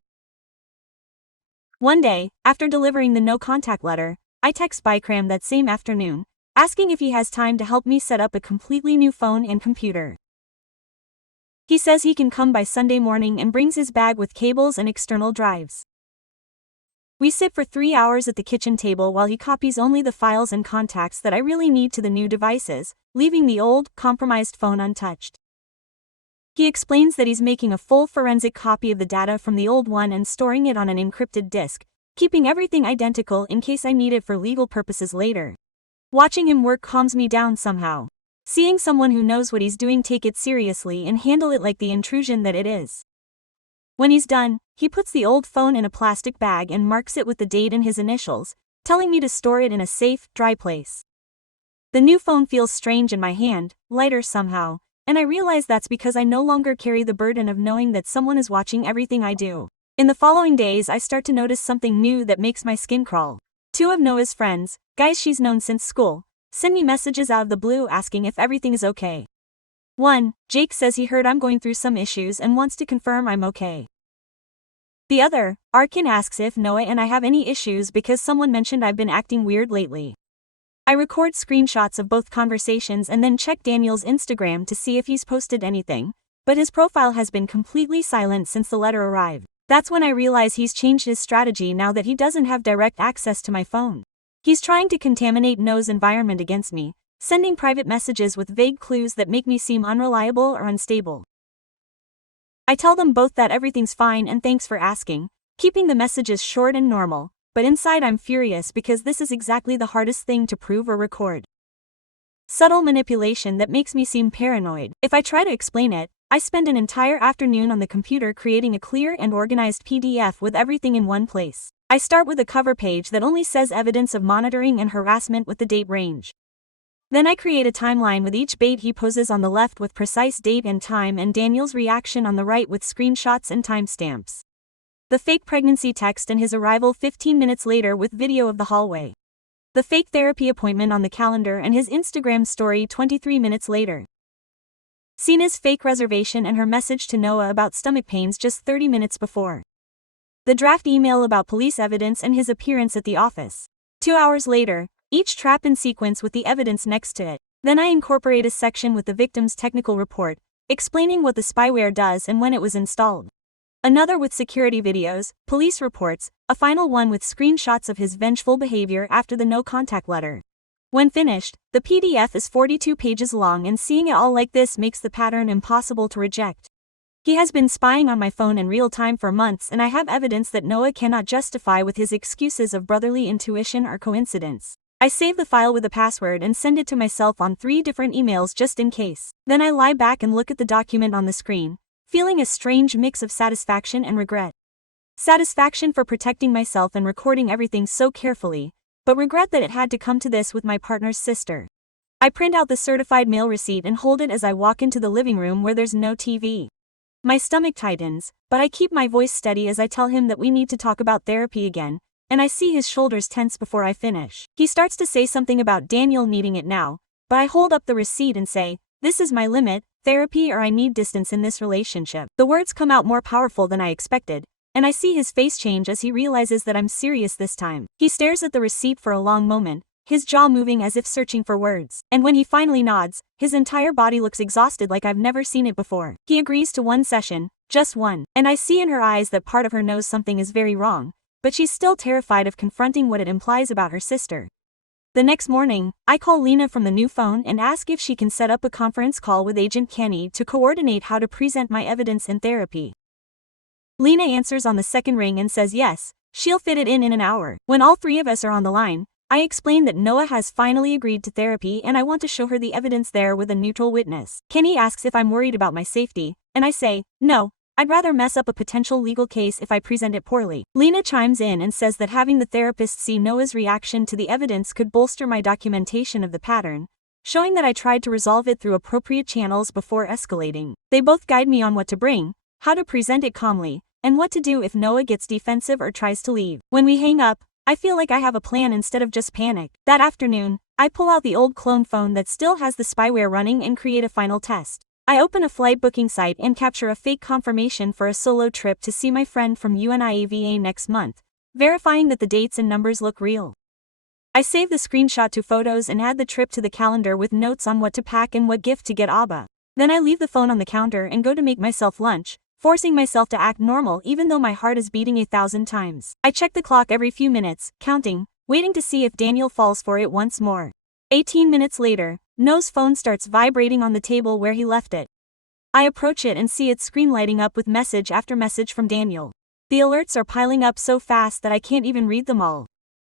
One day, after delivering the no-contact letter, I text Bikram that same afternoon, asking if he has time to help me set up a completely new phone and computer. He says he can come by Sunday morning and brings his bag with cables and external drives. We sit for 3 hours at the kitchen table while he copies only the files and contacts that I really need to the new devices, leaving the old, compromised phone untouched. He explains that he's making a full forensic copy of the data from the old one and storing it on an encrypted disk, keeping everything identical in case I need it for legal purposes later. Watching him work calms me down somehow. Seeing someone who knows what he's doing take it seriously and handle it like the intrusion that it is. When he's done, he puts the old phone in a plastic bag and marks it with the date and his initials, telling me to store it in a safe, dry place. The new phone feels strange in my hand, lighter somehow, and I realize that's because I no longer carry the burden of knowing that someone is watching everything I do. In the following days I start to notice something new that makes my skin crawl. 2 of Noah's friends, guys she's known since school, send me messages out of the blue asking if everything is okay. 1, Jake says he heard I'm going through some issues and wants to confirm I'm okay. The other, Arkin asks if Noah and I have any issues because someone mentioned I've been acting weird lately. I record screenshots of both conversations and then check Daniel's Instagram to see if he's posted anything, but his profile has been completely silent since the letter arrived. That's when I realize he's changed his strategy now that he doesn't have direct access to my phone. He's trying to contaminate Noah's environment against me, sending private messages with vague clues that make me seem unreliable or unstable. I tell them both that everything's fine and thanks for asking, keeping the messages short and normal, but inside I'm furious because this is exactly the hardest thing to prove or record. Subtle manipulation that makes me seem paranoid. If I try to explain it, I spend an entire afternoon on the computer creating a clear and organized PDF with everything in one place. I start with a cover page that only says evidence of monitoring and harassment with the date range. Then I create a timeline with each bait he poses on the left with precise date and time and Daniel's reaction on the right with screenshots and timestamps. The fake pregnancy text and his arrival 15 minutes later with video of the hallway. The fake therapy appointment on the calendar and his Instagram story 23 minutes later. Sina's fake reservation and her message to Noah about stomach pains just 30 minutes before. The draft email about police evidence and his appearance at the office. 2 hours later, each trap in sequence with the evidence next to it. Then I incorporate a section with the victim's technical report, explaining what the spyware does and when it was installed. Another with security videos, police reports, a final one with screenshots of his vengeful behavior after the no-contact letter. When finished, the PDF is 42 pages long and seeing it all like this makes the pattern impossible to reject. He has been spying on my phone in real time for months, and I have evidence that Noah cannot justify with his excuses of brotherly intuition or coincidence. I save the file with a password and send it to myself on 3 different emails just in case. Then I lie back and look at the document on the screen, feeling a strange mix of satisfaction and regret. Satisfaction for protecting myself and recording everything so carefully, but regret that it had to come to this with my partner's sister. I print out the certified mail receipt and hold it as I walk into the living room where there's no TV. My stomach tightens, but I keep my voice steady as I tell him that we need to talk about therapy again, and I see his shoulders tense before I finish. He starts to say something about Daniel needing it now, but I hold up the receipt and say, "This is my limit, therapy or I need distance in this relationship." The words come out more powerful than I expected, and I see his face change as he realizes that I'm serious this time. He stares at the receipt for a long moment, his jaw moving as if searching for words. And when he finally nods, his entire body looks exhausted like I've never seen it before. He agrees to 1 session, just one, and I see in her eyes that part of her knows something is very wrong, but she's still terrified of confronting what it implies about her sister. The next morning, I call Lena from the new phone and ask if she can set up a conference call with Agent Kenny to coordinate how to present my evidence in therapy. Lena answers on the second ring and says yes, she'll fit it in an hour. When all 3 of us are on the line, I explain that Noah has finally agreed to therapy and I want to show her the evidence there with a neutral witness. Kenny asks if I'm worried about my safety, and I say, no, I'd rather mess up a potential legal case if I present it poorly. Lena chimes in and says that having the therapist see Noah's reaction to the evidence could bolster my documentation of the pattern, showing that I tried to resolve it through appropriate channels before escalating. They both guide me on what to bring, how to present it calmly, and what to do if Noah gets defensive or tries to leave. When we hang up, I feel like I have a plan instead of just panic. That afternoon, I pull out the old clone phone that still has the spyware running and create a final test. I open a flight booking site and capture a fake confirmation for a solo trip to see my friend from UNIAVA next month, verifying that the dates and numbers look real. I save the screenshot to photos and add the trip to the calendar with notes on what to pack and what gift to get Abba. Then I leave the phone on the counter and go to make myself lunch, forcing myself to act normal even though my heart is beating 1,000 times. I check the clock every few minutes, counting, waiting to see if Daniel falls for it once more. 18 minutes later, Noah's phone starts vibrating on the table where he left it. I approach it and see its screen lighting up with message after message from Daniel. The alerts are piling up so fast that I can't even read them all.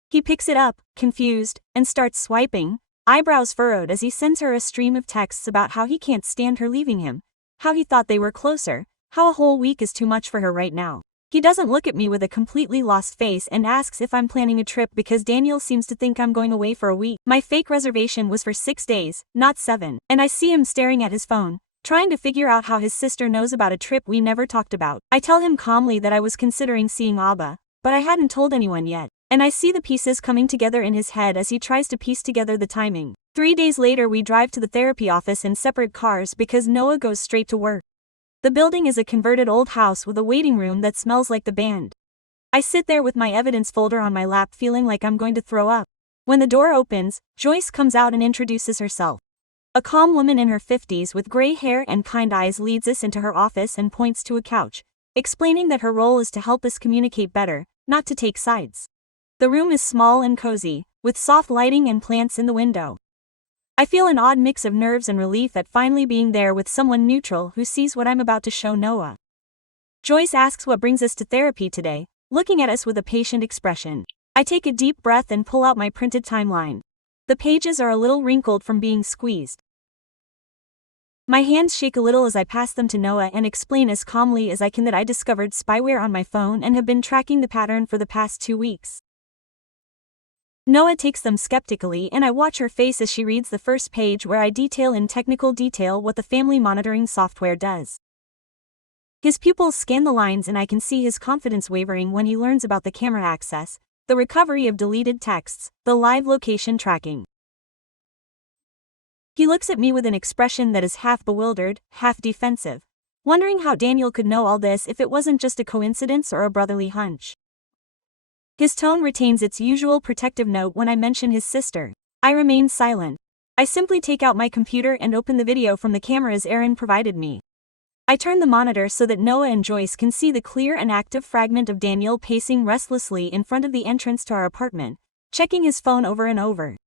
He picks it up, confused, and starts swiping, eyebrows furrowed as he sends her a stream of texts about how he can't stand her leaving him, how he thought they were closer, how a whole week is too much for her right now. He doesn't look at me with a completely lost face and asks if I'm planning a trip because Daniel seems to think I'm going away for a week. My fake reservation was for 6 days, not 7, and I see him staring at his phone, trying to figure out how his sister knows about a trip we never talked about. I tell him calmly that I was considering seeing Abba, but I hadn't told anyone yet, and I see the pieces coming together in his head as he tries to piece together the timing. 3 days later we drive to the therapy office in separate cars because Noah goes straight to work. The building is a converted old house with a waiting room that smells like the band. I sit there with my evidence folder on my lap feeling like I'm going to throw up. When the door opens, Joyce comes out and introduces herself. A calm woman in her 50s with gray hair and kind eyes leads us into her office and points to a couch, explaining that her role is to help us communicate better, not to take sides. The room is small and cozy, with soft lighting and plants in the window. I feel an odd mix of nerves and relief at finally being there with someone neutral who sees what I'm about to show Noah. Joyce asks what brings us to therapy today, looking at us with a patient expression. I take a deep breath and pull out my printed timeline. The pages are a little wrinkled from being squeezed. My hands shake a little as I pass them to Noah and explain as calmly as I can that I discovered spyware on my phone and have been tracking the pattern for the past 2 weeks. Noah takes them skeptically and I watch her face as she reads the first page where I detail in technical detail what the family monitoring software does. His pupils scan the lines and I can see his confidence wavering when he learns about the camera access, the recovery of deleted texts, the live location tracking. He looks at me with an expression that is half bewildered, half defensive, wondering how Daniel could know all this if it wasn't just a coincidence or a brotherly hunch. His tone retains its usual protective note when I mention his sister. I remain silent. I simply take out my computer and open the video from the cameras Aaron provided me. I turn the monitor so that Noah and Joyce can see the clear and active fragment of Daniel pacing restlessly in front of the entrance to our apartment, checking his phone over and over.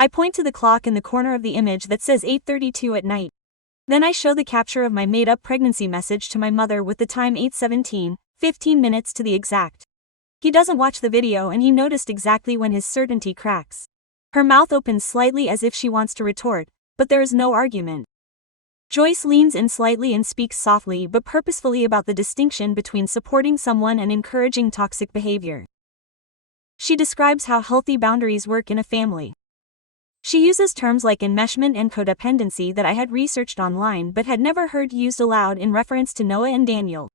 I point to the clock in the corner of the image that says 8:32 at night. Then I show the capture of my made-up pregnancy message to my mother with the time 8:17, 15 minutes to the exact. He doesn't watch the video and he noticed exactly when his certainty cracks. Her mouth opens slightly as if she wants to retort, but there is no argument. Joyce leans in slightly and speaks softly but purposefully about the distinction between supporting someone and encouraging toxic behavior. She describes how healthy boundaries work in a family. She uses terms like enmeshment and codependency that I had researched online but had never heard used aloud in reference to Noah and Daniel.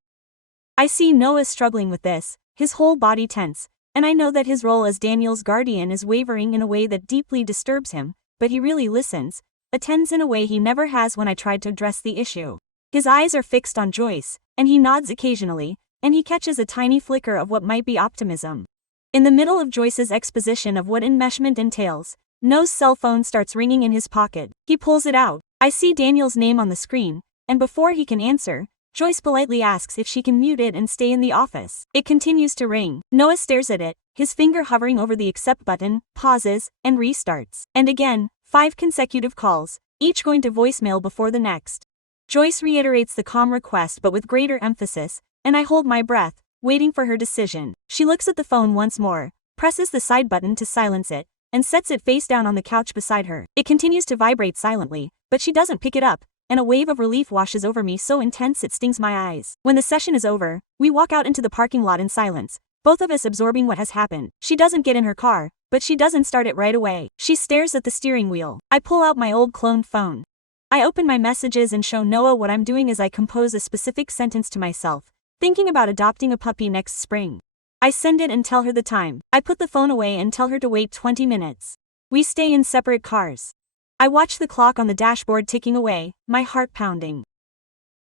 I see Noah struggling with this, his whole body tense, and I know that his role as Daniel's guardian is wavering in a way that deeply disturbs him, but he really listens, attends in a way he never has when I tried to address the issue. His eyes are fixed on Joyce, and he nods occasionally, and he catches a tiny flicker of what might be optimism. In the middle of Joyce's exposition of what enmeshment entails, Noah's cell phone starts ringing in his pocket. He pulls it out. I see Daniel's name on the screen, and before he can answer, Joyce politely asks if she can mute it and stay in the office. It continues to ring. Noah stares at it, his finger hovering over the accept button, pauses, and restarts. And again, 5 consecutive calls, each going to voicemail before the next. Joyce reiterates the calm request but with greater emphasis, and I hold my breath, waiting for her decision. She looks at the phone once more, presses the side button to silence it, and sets it face down on the couch beside her. It continues to vibrate silently, but she doesn't pick it up, and a wave of relief washes over me so intense it stings my eyes. When the session is over, we walk out into the parking lot in silence, both of us absorbing what has happened. She doesn't get in her car, but she doesn't start it right away. She stares at the steering wheel. I pull out my old cloned phone. I open my messages and show Noah what I'm doing as I compose a specific sentence to myself, thinking about adopting a puppy next spring. I send it and tell her the time. I put the phone away and tell her to wait 20 minutes. We stay in separate cars. I watch the clock on the dashboard ticking away, my heart pounding.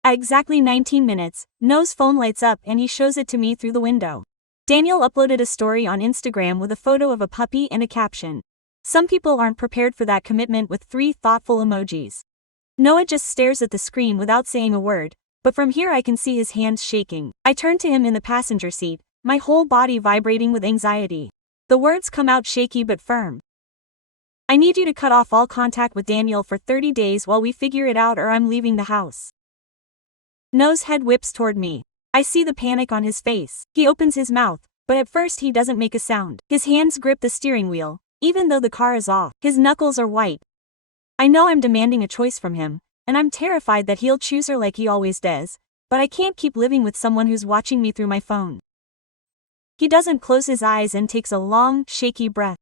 At exactly 19 minutes, Noah's phone lights up and he shows it to me through the window. Daniel uploaded a story on Instagram with a photo of a puppy and a caption. Some people aren't prepared for that commitment with 3 thoughtful emojis. Noah just stares at the screen without saying a word, but from here I can see his hands shaking. I turn to him in the passenger seat, my whole body vibrating with anxiety. The words come out shaky but firm. I need you to cut off all contact with Daniel for 30 days while we figure it out or I'm leaving the house. Noah's head whips toward me. I see the panic on his face. He opens his mouth, but at first he doesn't make a sound. His hands grip the steering wheel, even though the car is off. His knuckles are white. I know I'm demanding a choice from him, and I'm terrified that he'll choose her like he always does, but I can't keep living with someone who's watching me through my phone. He doesn't close his eyes and takes a long, shaky breath.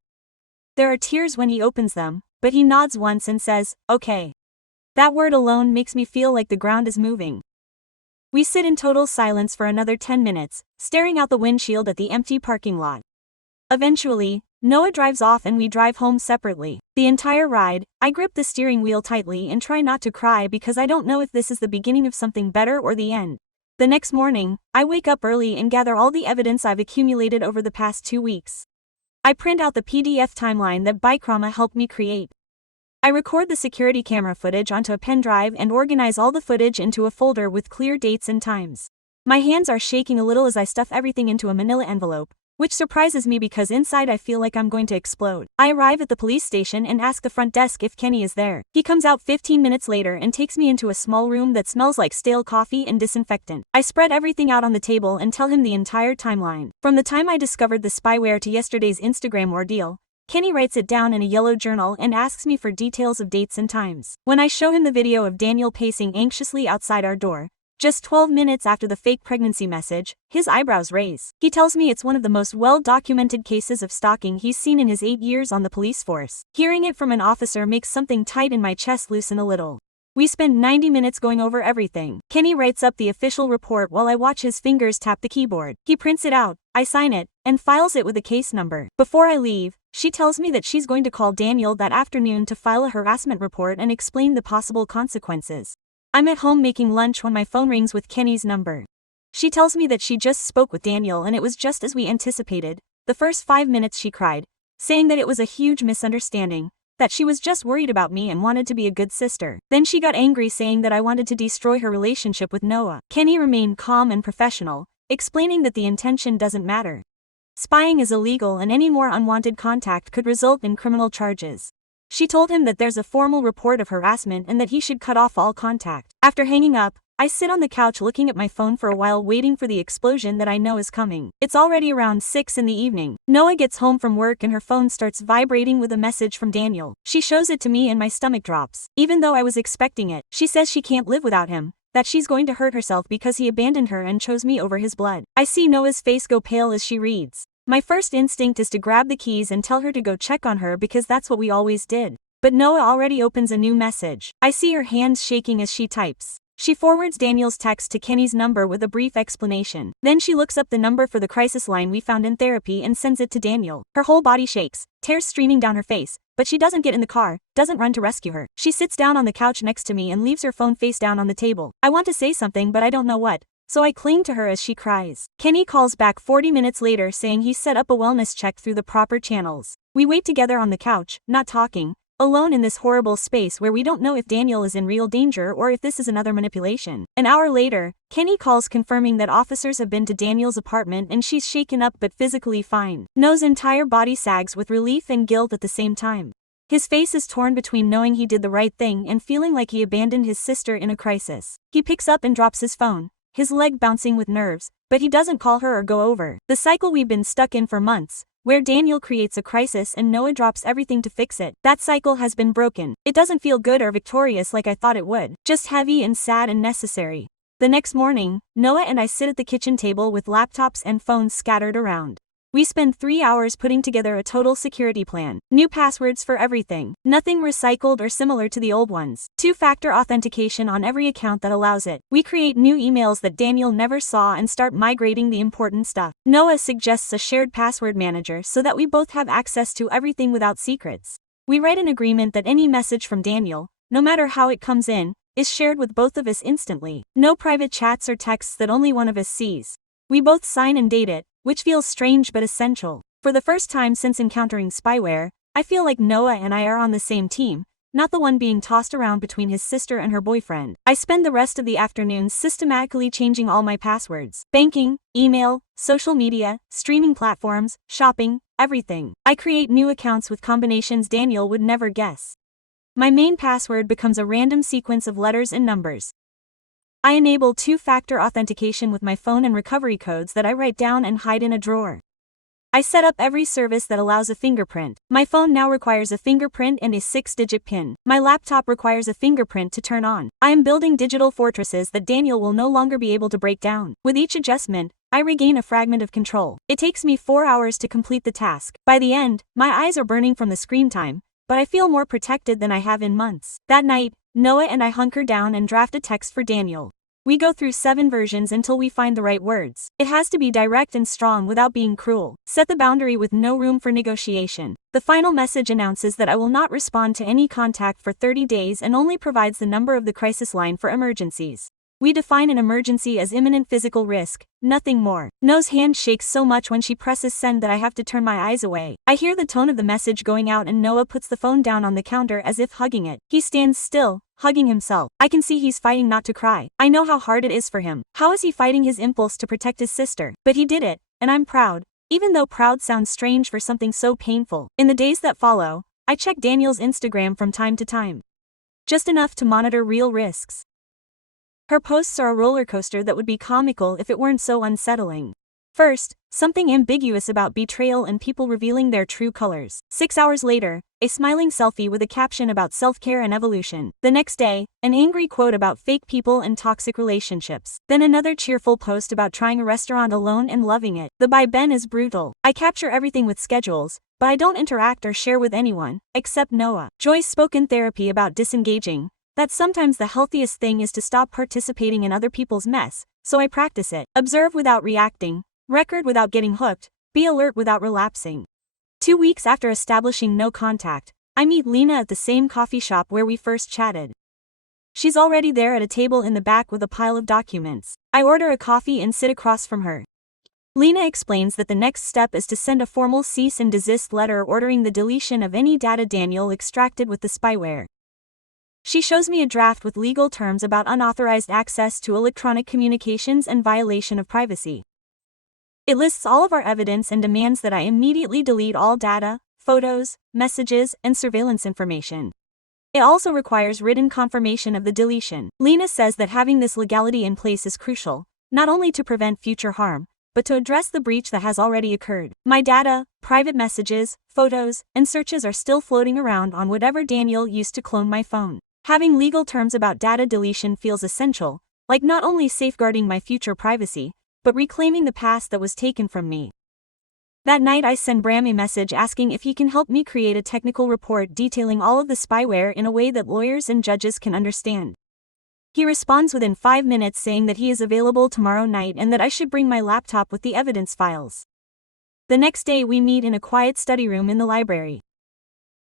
There are tears when he opens them, but he nods once and says, "Okay." That word alone makes me feel like the ground is moving. We sit in total silence for another 10 minutes, staring out the windshield at the empty parking lot. Eventually, Noah drives off and we drive home separately. The entire ride, I grip the steering wheel tightly and try not to cry because I don't know if this is the beginning of something better or the end. The next morning, I wake up early and gather all the evidence I've accumulated over the past 2 weeks. I print out the PDF timeline that Bikramma helped me create. I record the security camera footage onto a pen drive and organize all the footage into a folder with clear dates and times. My hands are shaking a little as I stuff everything into a manila envelope, which surprises me because inside I feel like I'm going to explode. I arrive at the police station and ask the front desk if Kenny is there. He comes out 15 minutes later and takes me into a small room that smells like stale coffee and disinfectant. I spread everything out on the table and tell him the entire timeline. From the time I discovered the spyware to yesterday's Instagram ordeal, Kenny writes it down in a yellow journal and asks me for details of dates and times. When I show him the video of Daniel pacing anxiously outside our door, just 12 minutes after the fake pregnancy message, his eyebrows raise. He tells me it's one of the most well-documented cases of stalking he's seen in his 8 years on the police force. Hearing it from an officer makes something tight in my chest loosen a little. We spend 90 minutes going over everything. Kenny writes up the official report while I watch his fingers tap the keyboard. He prints it out, I sign it, and files it with a case number. Before I leave, she tells me that she's going to call Daniel that afternoon to file a harassment report and explain the possible consequences. I'm at home making lunch when my phone rings with Kenny's number. She tells me that she just spoke with Daniel and it was just as we anticipated. The first 5 minutes she cried, saying that it was a huge misunderstanding, that she was just worried about me and wanted to be a good sister. Then she got angry saying that I wanted to destroy her relationship with Noah. Kenny remained calm and professional, explaining that the intention doesn't matter. Spying is illegal and any more unwanted contact could result in criminal charges. She told him that there's a formal report of harassment and that he should cut off all contact. After hanging up, I sit on the couch looking at my phone for a while, waiting for the explosion that I know is coming. It's already around 6 in the evening. Noah gets home from work and her phone starts vibrating with a message from Daniel. She shows it to me and my stomach drops. Even though I was expecting it, she says she can't live without him, that she's going to hurt herself because he abandoned her and chose me over his blood. I see Noah's face go pale as she reads. My first instinct is to grab the keys and tell her to go check on her because that's what we always did. But Noah already opens a new message. I see her hands shaking as she types. She forwards Daniel's text to Kenny's number with a brief explanation. Then she looks up the number for the crisis line we found in therapy and sends it to Daniel. Her whole body shakes, tears streaming down her face, but she doesn't get in the car, doesn't run to rescue her. She sits down on the couch next to me and leaves her phone face down on the table. I want to say something but I don't know what, so I cling to her as she cries. Kenny calls back 40 minutes later saying he set up a wellness check through the proper channels. We wait together on the couch, not talking, alone in this horrible space where we don't know if Daniel is in real danger or if this is another manipulation. An hour later, Kenny calls confirming that officers have been to Daniel's apartment and she's shaken up but physically fine. Noah's entire body sags with relief and guilt at the same time. His face is torn between knowing he did the right thing and feeling like he abandoned his sister in a crisis. He picks up and drops his phone, his leg bouncing with nerves, but he doesn't call her or go over. The cycle we've been stuck in for months, where Daniel creates a crisis and Noah drops everything to fix it. That cycle has been broken. It doesn't feel good or victorious like I thought it would, just heavy and sad and necessary. The next morning, Noah and I sit at the kitchen table with laptops and phones scattered around. We spend 3 hours putting together a total security plan. New passwords for everything. Nothing recycled or similar to the old ones. 2-factor authentication on every account that allows it. We create new emails that Daniel never saw and start migrating the important stuff. Noah suggests a shared password manager so that we both have access to everything without secrets. We write an agreement that any message from Daniel, no matter how it comes in, is shared with both of us instantly. No private chats or texts that only one of us sees. We both sign and date it, which feels strange but essential. For the first time since encountering spyware, I feel like Noah and I are on the same team, not the one being tossed around between his sister and her boyfriend. I spend the rest of the afternoon systematically changing all my passwords. Banking, email, social media, streaming platforms, shopping, everything. I create new accounts with combinations Daniel would never guess. My main password becomes a random sequence of letters and numbers. I enable 2-factor authentication with my phone and recovery codes that I write down and hide in a drawer. I set up every service that allows a fingerprint. My phone now requires a fingerprint and a 6-digit PIN. My laptop requires a fingerprint to turn on. I am building digital fortresses that Daniel will no longer be able to break down. With each adjustment, I regain a fragment of control. It takes me 4 hours to complete the task. By the end, my eyes are burning from the screen time, but I feel more protected than I have in months. That night, Noah and I hunker down and draft a text for Daniel. We go through 7 versions until we find the right words. It has to be direct and strong without being cruel. Set the boundary with no room for negotiation. The final message announces that I will not respond to any contact for 30 days and only provides the number of the crisis line for emergencies. We define an emergency as imminent physical risk, nothing more. Noah's hand shakes so much when she presses send that I have to turn my eyes away. I hear the tone of the message going out and Noah puts the phone down on the counter as if hugging it. He stands still, hugging himself. I can see he's fighting not to cry. I know how hard it is for him. How is he fighting his impulse to protect his sister? But he did it, and I'm proud. Even though proud sounds strange for something so painful. In the days that follow, I check Daniel's Instagram from time to time. Just enough to monitor real risks. Her posts are a roller coaster that would be comical if it weren't so unsettling. First, something ambiguous about betrayal and people revealing their true colors. 6 hours later, a smiling selfie with a caption about self-care and evolution. The next day, an angry quote about fake people and toxic relationships. Then another cheerful post about trying a restaurant alone and loving it. The by Ben is brutal. I capture everything with schedules, but I don't interact or share with anyone, except Noah. Joyce spoke in therapy about disengaging, that sometimes the healthiest thing is to stop participating in other people's mess, so I practice it. Observe without reacting, record without getting hooked, be alert without relapsing. 2 weeks after establishing no contact, I meet Lena at the same coffee shop where we first chatted. She's already there at a table in the back with a pile of documents. I order a coffee and sit across from her. Lena explains that the next step is to send a formal cease and desist letter ordering the deletion of any data Daniel extracted with the spyware. She shows me a draft with legal terms about unauthorized access to electronic communications and violation of privacy. It lists all of our evidence and demands that I immediately delete all data, photos, messages, and surveillance information. It also requires written confirmation of the deletion. Lena says that having this legality in place is crucial, not only to prevent future harm, but to address the breach that has already occurred. My data, private messages, photos, and searches are still floating around on whatever Daniel used to clone my phone. Having legal terms about data deletion feels essential, like not only safeguarding my future privacy, but reclaiming the past that was taken from me. That night I send Bram a message asking if he can help me create a technical report detailing all of the spyware in a way that lawyers and judges can understand. He responds within 5 minutes saying that he is available tomorrow night and that I should bring my laptop with the evidence files. The next day we meet in a quiet study room in the library.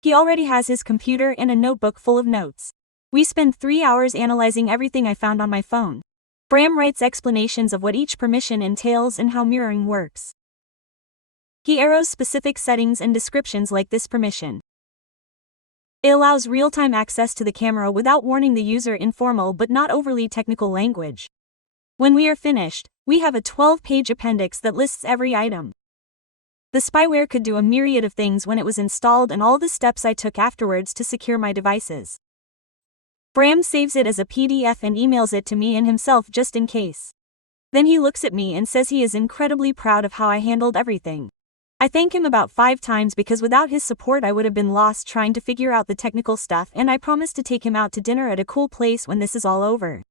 He already has his computer and a notebook full of notes. We spend 3 hours analyzing everything I found on my phone. Bram writes explanations of what each permission entails and how mirroring works. He arrows specific settings and descriptions like this permission. It allows real-time access to the camera without warning the user in formal but not overly technical language. When we are finished, we have a 12-page appendix that lists every item. The spyware could do a myriad of things when it was installed and all the steps I took afterwards to secure my devices. Bram saves it as a PDF and emails it to me and himself just in case. Then he looks at me and says he is incredibly proud of how I handled everything. I thank him about 5 times because without his support I would have been lost trying to figure out the technical stuff, and I promise to take him out to dinner at a cool place when this is all over.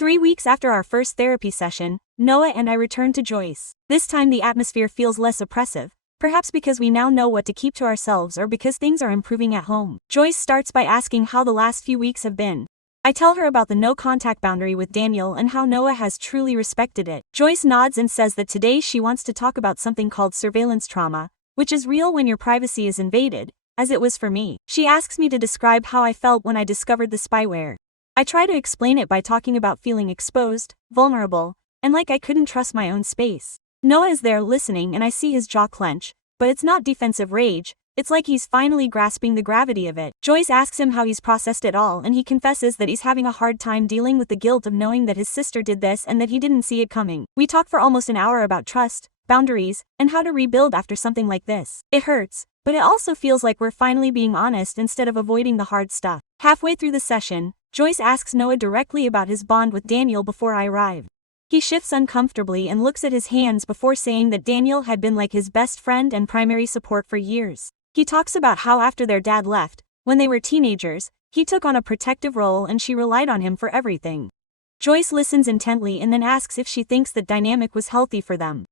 3 weeks after our first therapy session, Noah and I return to Joyce. This time the atmosphere feels less oppressive, perhaps because we now know what to keep to ourselves or because things are improving at home. Joyce starts by asking how the last few weeks have been. I tell her about the no-contact boundary with Daniel and how Noah has truly respected it. Joyce nods and says that today she wants to talk about something called surveillance trauma, which is real when your privacy is invaded, as it was for me. She asks me to describe how I felt when I discovered the spyware. I try to explain it by talking about feeling exposed, vulnerable, and like I couldn't trust my own space. Noah is there listening and I see his jaw clench, but it's not defensive rage. It's like he's finally grasping the gravity of it. Joyce asks him how he's processed it all and he confesses that he's having a hard time dealing with the guilt of knowing that his sister did this and that he didn't see it coming. We talk for almost an hour about trust, boundaries, and how to rebuild after something like this. It hurts, but it also feels like we're finally being honest instead of avoiding the hard stuff. Halfway through the session, Joyce asks Noah directly about his bond with Daniel before I arrive. He shifts uncomfortably and looks at his hands before saying that Daniel had been like his best friend and primary support for years. He talks about how after their dad left, when they were teenagers, he took on a protective role and she relied on him for everything. Joyce listens intently and then asks if she thinks that dynamic was healthy for them.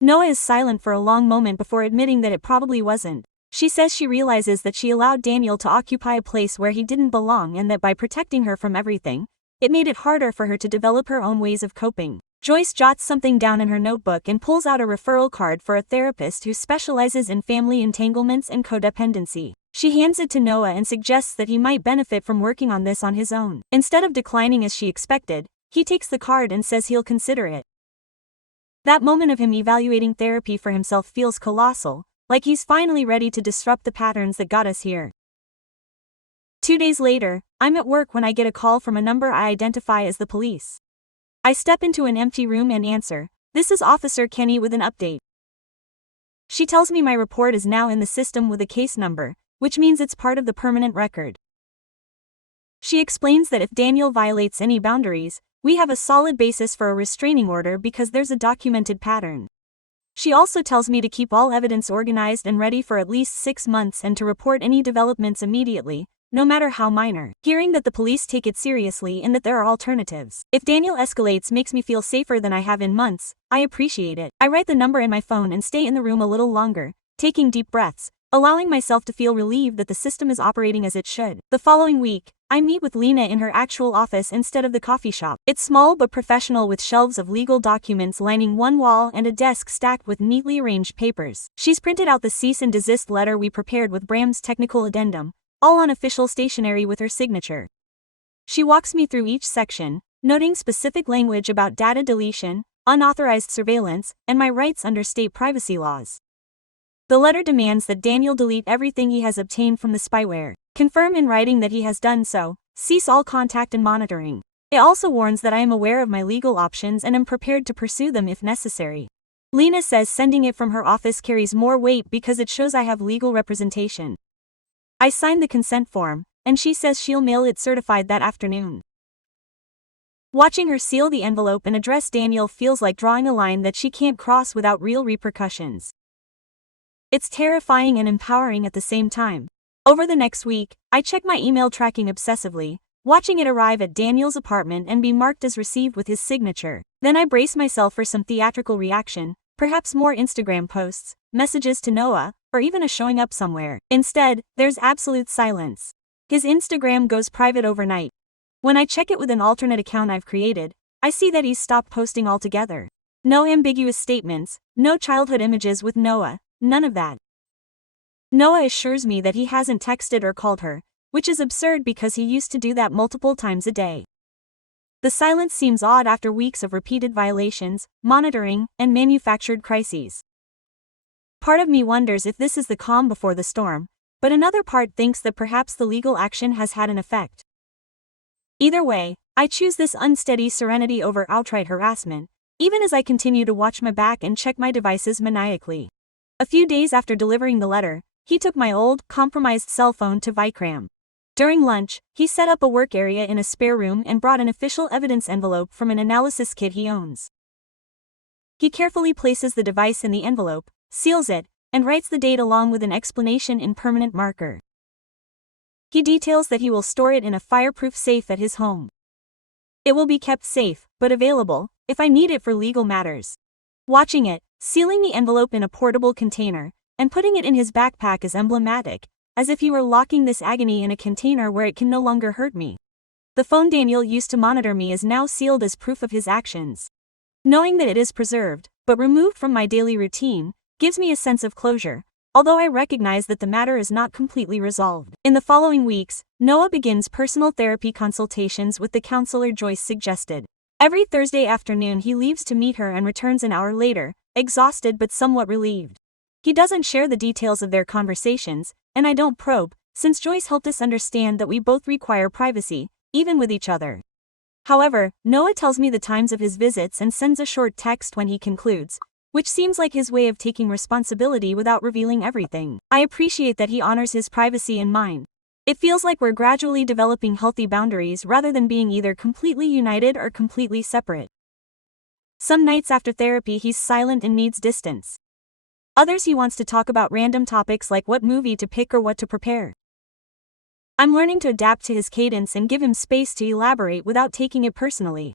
Noah is silent for a long moment before admitting that it probably wasn't. She says she realizes that she allowed Daniel to occupy a place where he didn't belong and that by protecting her from everything, it made it harder for her to develop her own ways of coping. Joyce jots something down in her notebook and pulls out a referral card for a therapist who specializes in family entanglements and codependency. She hands it to Noah and suggests that he might benefit from working on this on his own. Instead of declining as she expected, he takes the card and says he'll consider it. That moment of him evaluating therapy for himself feels colossal, like he's finally ready to disrupt the patterns that got us here. 2 days later, I'm at work when I get a call from a number I identify as the police. I step into an empty room and answer. This is Officer Kenny with an update. She tells me my report is now in the system with a case number, which means it's part of the permanent record. She explains that if Daniel violates any boundaries, we have a solid basis for a restraining order because there's a documented pattern. She also tells me to keep all evidence organized and ready for at least 6 months and to report any developments immediately, no matter how minor. Hearing that the police take it seriously and that there are alternatives. If Daniel escalates makes me feel safer than I have in months, I appreciate it. I write the number in my phone and stay in the room a little longer, taking deep breaths, allowing myself to feel relieved that the system is operating as it should. The following week, I meet with Lena in her actual office instead of the coffee shop. It's small but professional with shelves of legal documents lining one wall and a desk stacked with neatly arranged papers. She's printed out the cease and desist letter we prepared with Bram's technical addendum, all on official stationery with her signature. She walks me through each section, noting specific language about data deletion, unauthorized surveillance, and my rights under state privacy laws. The letter demands that Daniel delete everything he has obtained from the spyware, confirm in writing that he has done so, cease all contact and monitoring. It also warns that I am aware of my legal options and am prepared to pursue them if necessary. Lena says sending it from her office carries more weight because it shows I have legal representation. I signed the consent form, and she says she'll mail it certified that afternoon. Watching her seal the envelope and address Daniel feels like drawing a line that she can't cross without real repercussions. It's terrifying and empowering at the same time. Over the next week, I check my email tracking obsessively, watching it arrive at Daniel's apartment and be marked as received with his signature. Then I brace myself for some theatrical reaction, perhaps more Instagram posts, messages to Noah, or even a showing up somewhere. Instead, there's absolute silence. His Instagram goes private overnight. When I check it with an alternate account I've created, I see that he's stopped posting altogether. No ambiguous statements, no childhood images with Noah, none of that. Noah assures me that he hasn't texted or called her, which is absurd because he used to do that multiple times a day. The silence seems odd after weeks of repeated violations, monitoring, and manufactured crises. Part of me wonders if this is the calm before the storm, but another part thinks that perhaps the legal action has had an effect. Either way, I choose this unsteady serenity over outright harassment, even as I continue to watch my back and check my devices maniacally. A few days after delivering the letter, he took my old, compromised cell phone to Vikram. During lunch, he set up a work area in a spare room and brought an official evidence envelope from an analysis kit he owns. He carefully places the device in the envelope, seals it, and writes the date along with an explanation in permanent marker. He details that he will store it in a fireproof safe at his home. It will be kept safe, but available, if I need it for legal matters. Watching it, sealing the envelope in a portable container, and putting it in his backpack is emblematic, as if he were locking this agony in a container where it can no longer hurt me. The phone Daniel used to monitor me is now sealed as proof of his actions. Knowing that it is preserved, but removed from my daily routine, gives me a sense of closure, although I recognize that the matter is not completely resolved. In the following weeks, Noah begins personal therapy consultations with the counselor Joyce suggested. Every Thursday afternoon he leaves to meet her and returns an hour later, exhausted but somewhat relieved. He doesn't share the details of their conversations, and I don't probe, since Joyce helped us understand that we both require privacy, even with each other. However, Noah tells me the times of his visits and sends a short text when he concludes, which seems like his way of taking responsibility without revealing everything. I appreciate that he honors his privacy and mine. It feels like we're gradually developing healthy boundaries rather than being either completely united or completely separate. Some nights after therapy he's silent and needs distance. Others he wants to talk about random topics like what movie to pick or what to prepare. I'm learning to adapt to his cadence and give him space to elaborate without taking it personally.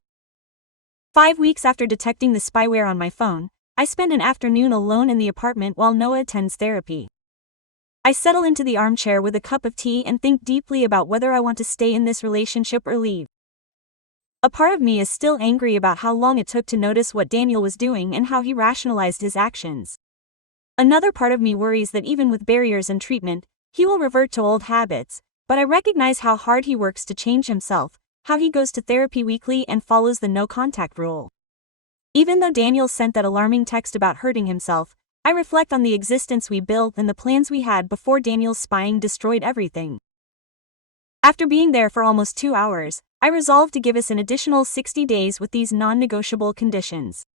5 weeks after detecting the spyware on my phone, I spend an afternoon alone in the apartment while Noah attends therapy. I settle into the armchair with a cup of tea and think deeply about whether I want to stay in this relationship or leave. A part of me is still angry about how long it took to notice what Daniel was doing and how he rationalized his actions. Another part of me worries that even with barriers and treatment, he will revert to old habits, but I recognize how hard he works to change himself, how he goes to therapy weekly and follows the no-contact rule. Even though Daniel sent that alarming text about hurting himself, I reflect on the existence we built and the plans we had before Daniel's spying destroyed everything. After being there for almost 2 hours, I resolve to give us an additional 60 days with these non-negotiable conditions.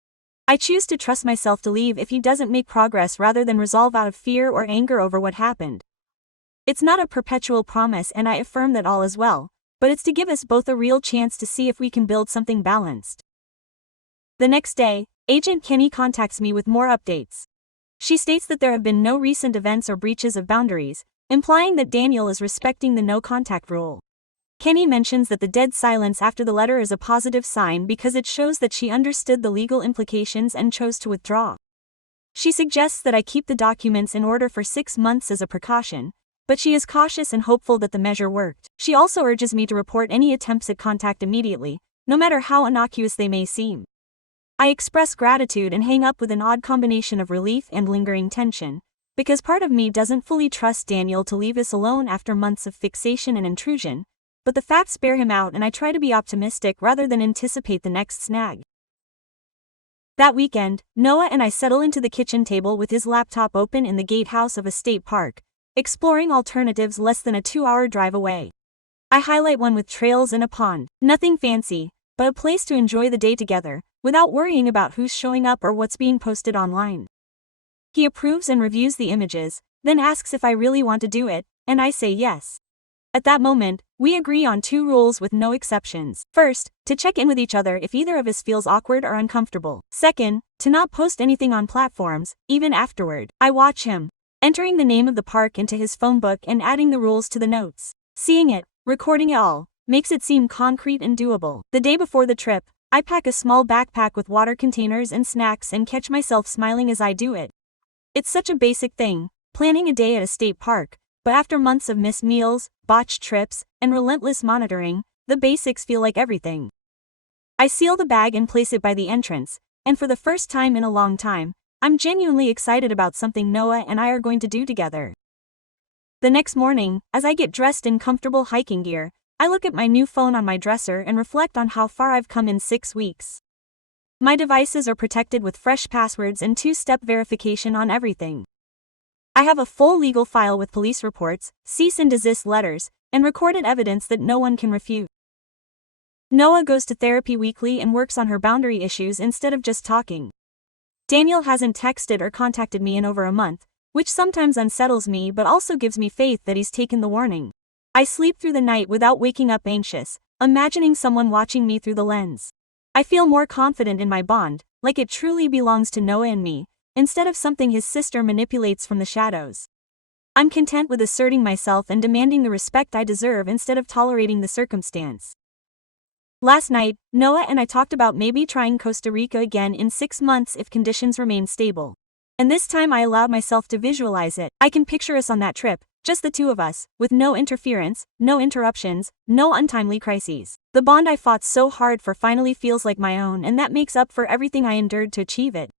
I choose to trust myself to leave if he doesn't make progress rather than resolve out of fear or anger over what happened. It's not a perpetual promise and I affirm that all is well, but it's to give us both a real chance to see if we can build something balanced. The next day, Agent Kenny contacts me with more updates. She states that there have been no recent events or breaches of boundaries, implying that Daniel is respecting the no-contact rule. Kenny mentions that the dead silence after the letter is a positive sign because it shows that she understood the legal implications and chose to withdraw. She suggests that I keep the documents in order for 6 months as a precaution, but she is cautious and hopeful that the measure worked. She also urges me to report any attempts at contact immediately, no matter how innocuous they may seem. I express gratitude and hang up with an odd combination of relief and lingering tension, because part of me doesn't fully trust Daniel to leave us alone after months of fixation and intrusion, but the facts bear him out and I try to be optimistic rather than anticipate the next snag. That weekend, Noah and I settle into the kitchen table with his laptop open in the gatehouse of a state park, exploring alternatives less than a 2-hour drive away. I highlight one with trails and a pond. Nothing fancy, but a place to enjoy the day together, without worrying about who's showing up or what's being posted online. He approves and reviews the images, then asks if I really want to do it, and I say yes. At that moment, we agree on 2 rules with no exceptions. First, to check in with each other if either of us feels awkward or uncomfortable. Second, to not post anything on platforms, even afterward. I watch him, entering the name of the park into his phone book and adding the rules to the notes. Seeing it, recording it all, makes it seem concrete and doable. The day before the trip, I pack a small backpack with water containers and snacks and catch myself smiling as I do it. It's such a basic thing, planning a day at a state park, but after months of missed meals, botched trips, and relentless monitoring, the basics feel like everything. I seal the bag and place it by the entrance, and for the first time in a long time, I'm genuinely excited about something Noah and I are going to do together. The next morning, as I get dressed in comfortable hiking gear, I look at my new phone on my dresser and reflect on how far I've come in 6 weeks. My devices are protected with fresh passwords and 2-step verification on everything. I have a full legal file with police reports, cease and desist letters, and recorded evidence that no one can refute. Noah goes to therapy weekly and works on her boundary issues instead of just talking. Daniel hasn't texted or contacted me in over a month, which sometimes unsettles me but also gives me faith that he's taken the warning. I sleep through the night without waking up anxious, imagining someone watching me through the lens. I feel more confident in my bond, like it truly belongs to Noah and me, instead of something his sister manipulates from the shadows. I'm content with asserting myself and demanding the respect I deserve instead of tolerating the circumstance. Last night, Noah and I talked about maybe trying Costa Rica again in 6 months if conditions remain stable. And this time I allowed myself to visualize it. I can picture us on that trip, just the 2 of us, with no interference, no interruptions, no untimely crises. The bond I fought so hard for finally feels like my own, and that makes up for everything I endured to achieve it.